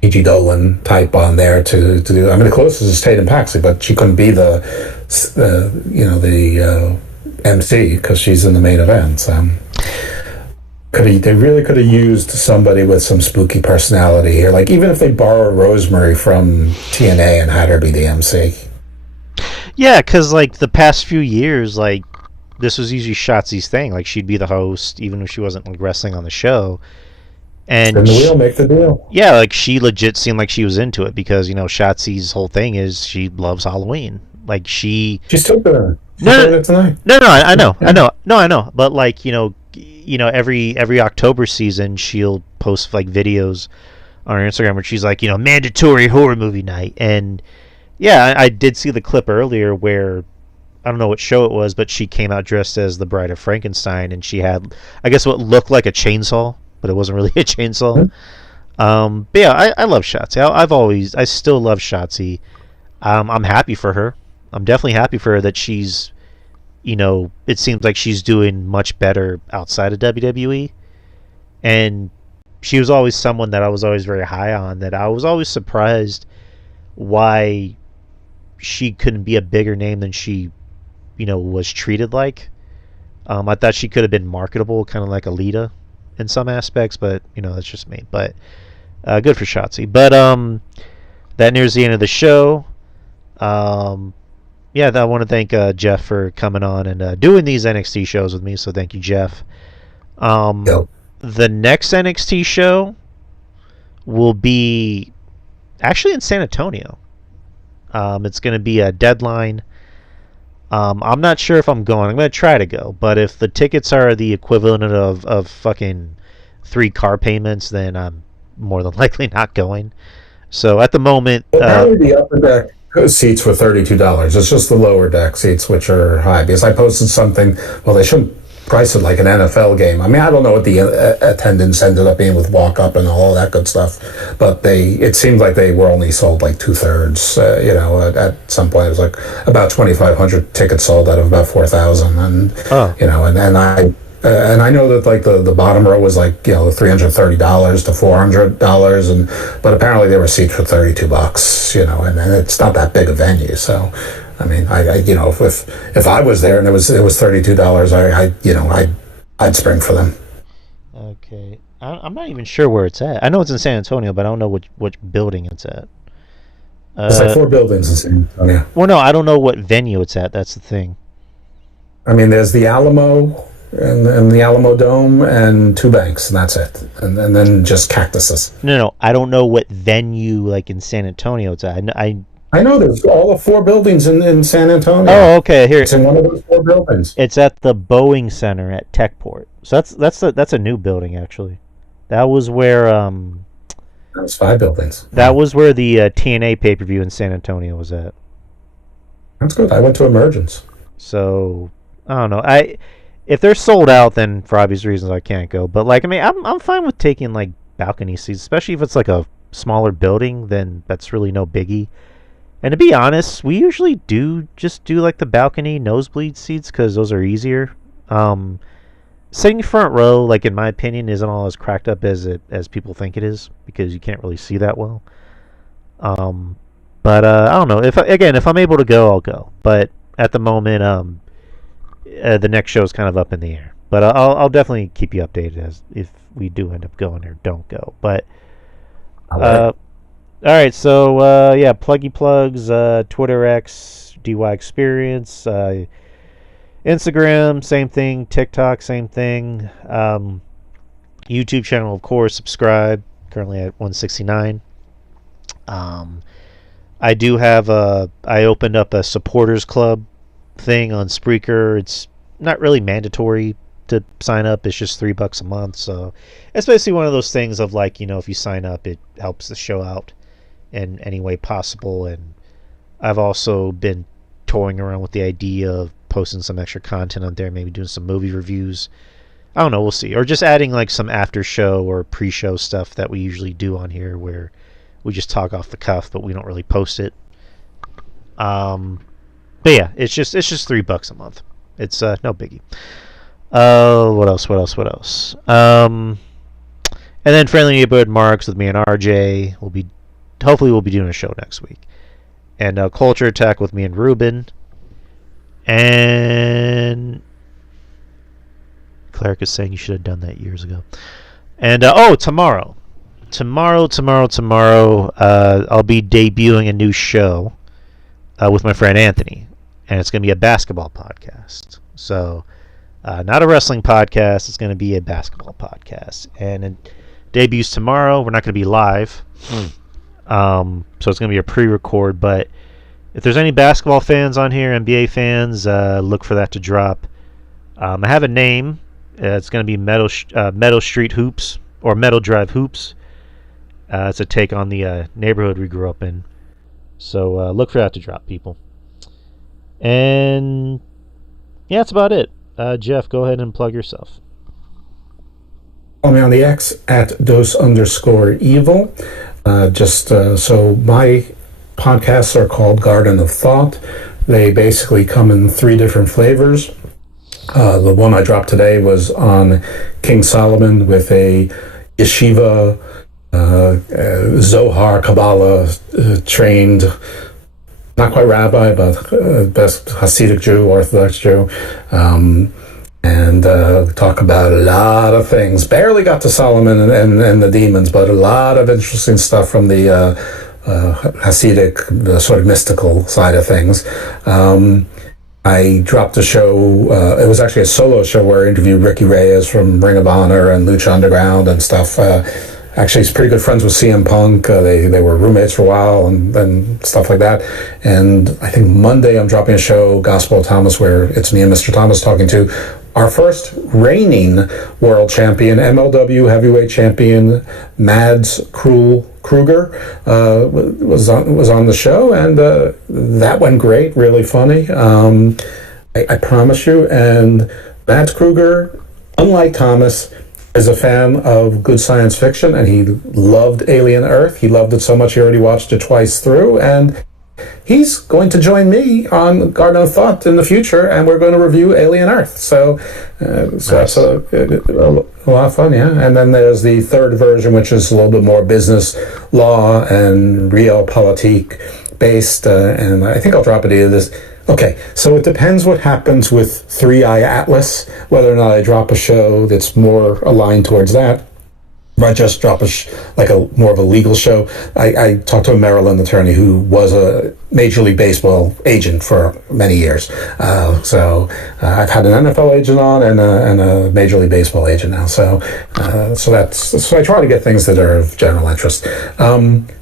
E.G. Dolan type on there to do. I mean, the closest is Tatum Paxley, but she couldn't be the MC because she's in the main event. They really could have used somebody with some spooky personality here. Like, even if they borrow Rosemary from TNA and had her be the MC. Yeah, because like the past few years, like this was usually Shotzi's thing. Like she'd be the host, even if she wasn't like wrestling on the show. And the wheel, make the deal. Yeah, like she legit seemed like she was into it because Shotzi's whole thing is she loves Halloween. Like she's still good. No, I know, yeah. I know. But like every October season, she'll post like videos on her Instagram where she's like, mandatory horror movie night. And yeah, I did see the clip earlier where I don't know what show it was, but she came out dressed as the Bride of Frankenstein, and she had, I guess, what looked like a chainsaw, but it wasn't really a chainsaw. But yeah, I love Shotzi. I still love Shotzi. I'm happy for her. I'm definitely happy for her that she's, it seems like she's doing much better outside of WWE. And she was always someone that I was always very high on, that I was always surprised why she couldn't be a bigger name than she, was treated like. I thought she could have been marketable, kind of like Alita in some aspects, but, that's just me. But good for Shotzi. But that nears the end of the show. Yeah, I want to thank Jeff for coming on and doing these NXT shows with me. So thank you, Jeff. Yep. The next NXT show will be actually in San Antonio. It's going to be a Deadline. I'm not sure if I'm going. I'm going to try to go, but if the tickets are the equivalent of fucking 3 car payments, then I'm more than likely not going. So at the moment, Apparently, the upper deck seats were $32. It's just the lower deck seats which are high. Because I posted something. Well, they shouldn't price it like an NFL game. I mean, I don't know what the attendance ended up being with walk up and all that good stuff, but it seemed like they were only sold like 2/3. At some point it was like about 2,500 tickets sold out of about 4,000, and oh, and I know that like the bottom row was like $330 to $400, but apparently there were seats for $32. And it's not that big a venue, so. I mean, if I was there and it was $32, I'd spring for them. okay. I'm not even sure where it's at. I know it's in San Antonio, but I don't know which building it's at. It's like 4 buildings in San Antonio. Well, no, I don't know what venue it's at. That's the thing. I mean, there's the Alamo and the Alamo Dome and 2 banks, and that's it. And then just cactuses. No, I don't know what venue like in San Antonio it's at. I know there's all the 4 buildings in San Antonio. Oh, okay. Here it's in one of those 4 buildings. It's at the Boeing Center at Techport. So that's a new building actually. That was where There's 5 buildings. That was where the TNA pay-per-view in San Antonio was at. That's good. I went to Emergence. So I don't know. If they're sold out, then for obvious reasons I can't go. But like, I mean, I'm fine with taking like balcony seats, especially if it's like a smaller building. Then that's really no biggie. And to be honest, we usually do like the balcony nosebleed seats because those are easier. Sitting front row, like in my opinion, isn't all as cracked up as people think it is because you can't really see that well. But I don't know. If I'm able to go, I'll go. But at the moment, the next show is kind of up in the air. But I'll definitely keep you updated as if we do end up going or don't go. But all right, so yeah, pluggy plugs, Twitter X, DY Experience, Instagram, same thing, TikTok, same thing, YouTube channel, of course, subscribe, currently at 169. I do have I opened up a supporters club thing on Spreaker. It's not really mandatory to sign up. It's just $3 a month, so it's basically one of those things of like, if you sign up, it helps the show out in any way possible. And I've also been toying around with the idea of posting some extra content on there, maybe doing some movie reviews. I don't know, we'll see. Or just adding like some after show or pre-show stuff that we usually do on here where we just talk off the cuff but we don't really post it. But yeah, it's just $3 a month. It's no biggie. What else? And then Friendly Neighborhood Marks with me and RJ. Hopefully we'll be doing a show next week. And Culture Attack with me and Ruben. And Cleric is saying you should have done that years ago. And tomorrow, I'll be debuting a new show with my friend Anthony, and it's going to be a basketball podcast. So, not a wrestling podcast. It's going to be a basketball podcast, and it debuts tomorrow. We're not going to be live. So it's going to be a pre-record, but if there's any basketball fans on here, NBA fans, look for that to drop. I have a name. It's going to be Meadow Street Hoops or Meadow Drive Hoops. It's a take on the neighborhood we grew up in. So look for that to drop, people. And yeah, that's about it. Jeff, go ahead and plug yourself. Follow me on the X at dose_evil. So my podcasts are called Garden of Thought. They basically come in three different flavors. The one I dropped today was on King Solomon with a yeshiva, Zohar, Kabbalah trained, not quite rabbi, but best Hasidic Jew, Orthodox Jew. And talk about a lot of things. Barely got to Solomon and the demons, but a lot of interesting stuff from the Hasidic, the sort of mystical side of things. I dropped a show. It was actually a solo show where I interviewed Ricky Reyes from Ring of Honor and Lucha Underground and stuff. Actually, he's pretty good friends with CM Punk. They were roommates for a while and stuff like that. And I think Monday I'm dropping a show, Gospel of Thomas, where it's me and Mr. Thomas talking to our first reigning world champion, MLW heavyweight champion, Mads Kruger, was on the show, and that went great, really funny. I promise you. And Mads Kruger, unlike Thomas, is a fan of good science fiction, and he loved Alien Earth. He loved it so much he already watched it twice through, and he's going to join me on Garden of Thought in the future, and we're going to review Alien Earth. So that's a lot of fun, yeah. And then there's the third version, which is a little bit more business law and realpolitik based, and I think I'll drop it either this. Okay, so it depends what happens with Three Eye Atlas, whether or not I drop a show that's more aligned towards that. If I just drop more of a legal show, I talked to a Maryland attorney who was a Major League Baseball agent for many years. So I've had an NFL agent on and a Major League Baseball agent now. So I try to get things that are of general interest.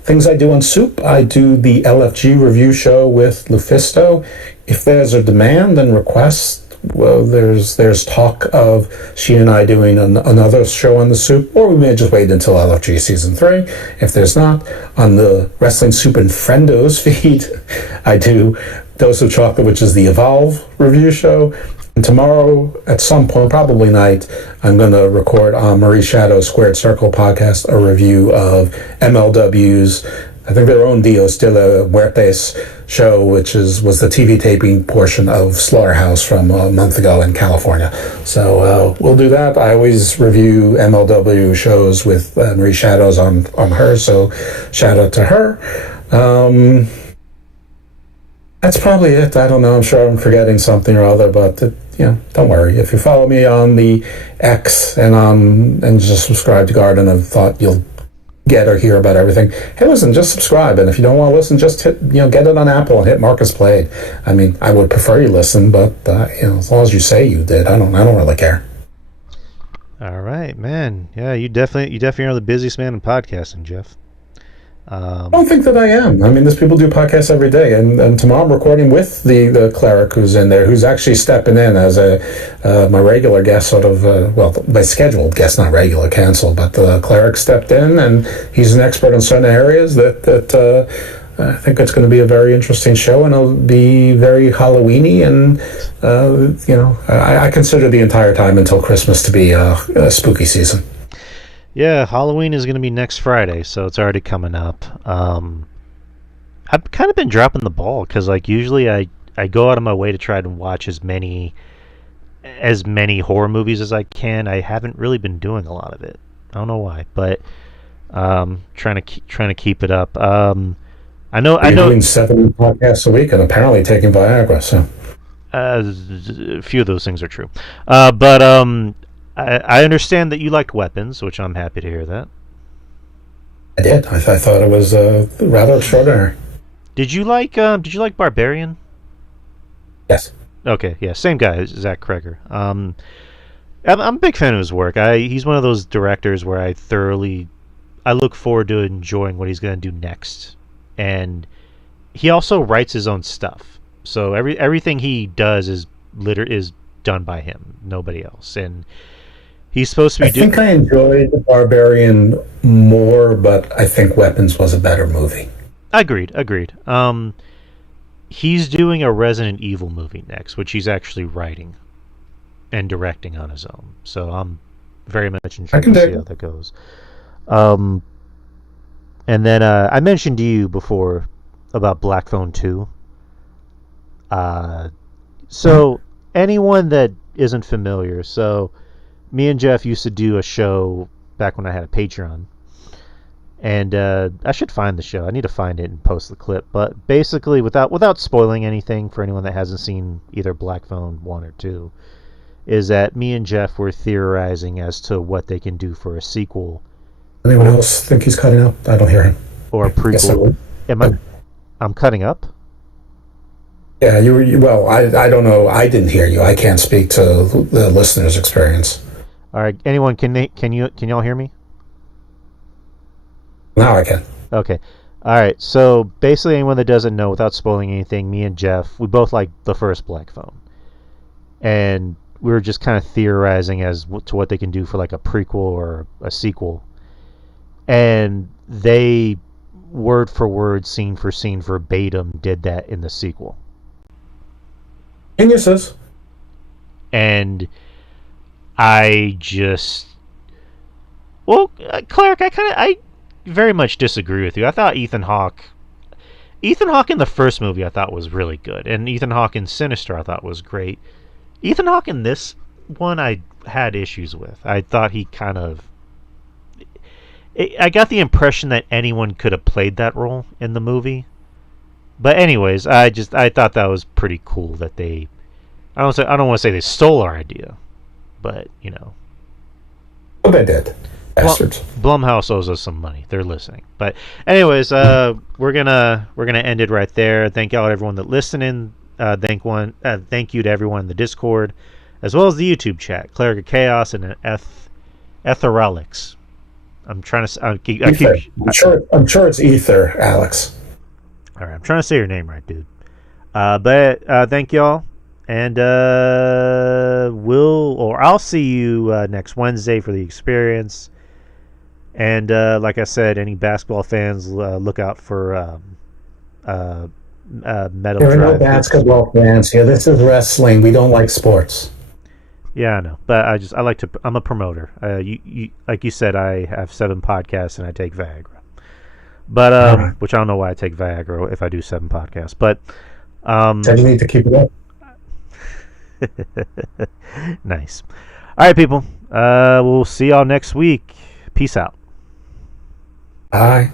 Things I do on Soup, I do the LFG review show with Lufisto. If there's a demand and request, well, there's talk of she and I doing another show on the Soup, or we may just wait until LFG season 3. If there's not, on the Wrestling Soup and Friendos feed, I do Dose of Chocolate, which is the Evolve review show. And tomorrow, at some point, probably night, I'm going to record on Marie Shadow's Squared Circle podcast a review of MLW's, I think their own Dios de la Muertes show, which was the TV taping portion of Slaughterhouse from a month ago in California. So we'll do that. I always review MLW shows with Marie Shadows on her, so shout out to her. That's probably it. I don't know. I'm sure I'm forgetting something or other, but don't worry. If you follow me on the X and just subscribe to Garden of Thought, you'll get or hear about everything. Hey, listen, just subscribe, and if you don't want to listen, just hit, get it on Apple and hit Marcus Played. I mean, I would prefer you listen, but as long as you say you did, I don't really care. All right, man. Yeah, you definitely are the busiest man in podcasting, Jeff. I don't think that I am. I mean, there's people do podcasts every day, and tomorrow I'm recording with the cleric who's in there, who's actually stepping in as my regular guest, sort of, my scheduled guest, not regular, canceled, but the cleric stepped in, and he's an expert in certain areas that I think it's going to be a very interesting show, and it'll be very Halloween-y, and I consider the entire time until Christmas to be a spooky season. Yeah, Halloween is going to be next Friday, so it's already coming up. I've kind of been dropping the ball because, usually I go out of my way to try to watch as many horror movies as I can. I haven't really been doing a lot of it. I don't know why, but trying to keep it up. I know You're doing 7 podcasts a week and apparently taking Viagra. So a few of those things are true, but I understand that you liked Weapons, which I'm happy to hear that. I did. I thought it was rather extraordinary. Did you like Barbarian? Yes. Okay, yeah, same guy, Zach Kreger. I'm a big fan of his work. He's one of those directors where I look forward to enjoying what he's going to do next. And he also writes his own stuff. So everything he does is done by him, nobody else. And he's supposed to be. I think I enjoyed Barbarian more, but I think Weapons was a better movie. Agreed. He's doing a Resident Evil movie next, which he's actually writing and directing on his own. So I'm Very much I intrigued can to see dig how it. that goes. Um, and then I mentioned to you before about Black Phone 2. Uh, Uh-huh. so anyone that isn't familiar, so me and Jeff used to do a show back when I had a Patreon, and I should find the show. I need to find it and post the clip. But basically, without spoiling anything for anyone that hasn't seen either Black Phone 1 or 2, is that me and Jeff were theorizing as to what they can do for a sequel Anyone or else think he's cutting up? I don't hear him. or a Yes, I prequel. would. Am I? I'm cutting up. Yeah, well, I don't know. I didn't hear you. I can't speak to the listener's experience. All right. Anyone can y'all hear me? Now I can. Okay. All right. So basically, anyone that doesn't know, without spoiling anything, me and Jeff, we both like the first Black Phone, and we were just kind of theorizing as to what they can do for like a prequel or a sequel, and they word for word, scene for scene, verbatim did that in the sequel. Geniuses. And I just, well, Clark, I very much disagree with you. I thought Ethan Hawke in the first movie I thought was really good, and Ethan Hawke in Sinister I thought was great. Ethan Hawke in this one I had issues with. I thought he kind of, I got the impression that anyone could have played that role in the movie. But anyways, I thought that was pretty cool that they, I don't want to say they stole our idea, but you know, What they did. Bastards. Blumhouse owes us some money. They're listening. But anyways, we're gonna end it right there. Thank y'all everyone that listening. Thank you to everyone in the Discord, as well as the YouTube chat. Cleric of Chaos and Etheralix. I'm trying to. Ether. I'm sure it's Ether, Alex. All right, I'm trying to say your name right, dude. But thank y'all, and I'll see you next Wednesday for the experience. And like I said, any basketball fans, look out for Metal There are no Drive Hits. basketball fans here. This is wrestling. We don't like sports. Yeah, I know, but I like to. I'm a promoter. You like you said, I have 7 podcasts and I take Viagra. But All right. which I don't know why I take Viagra if I do 7 podcasts. But So you need to keep it up. nice. All right, people. We'll see y'all next week. Peace out. Bye.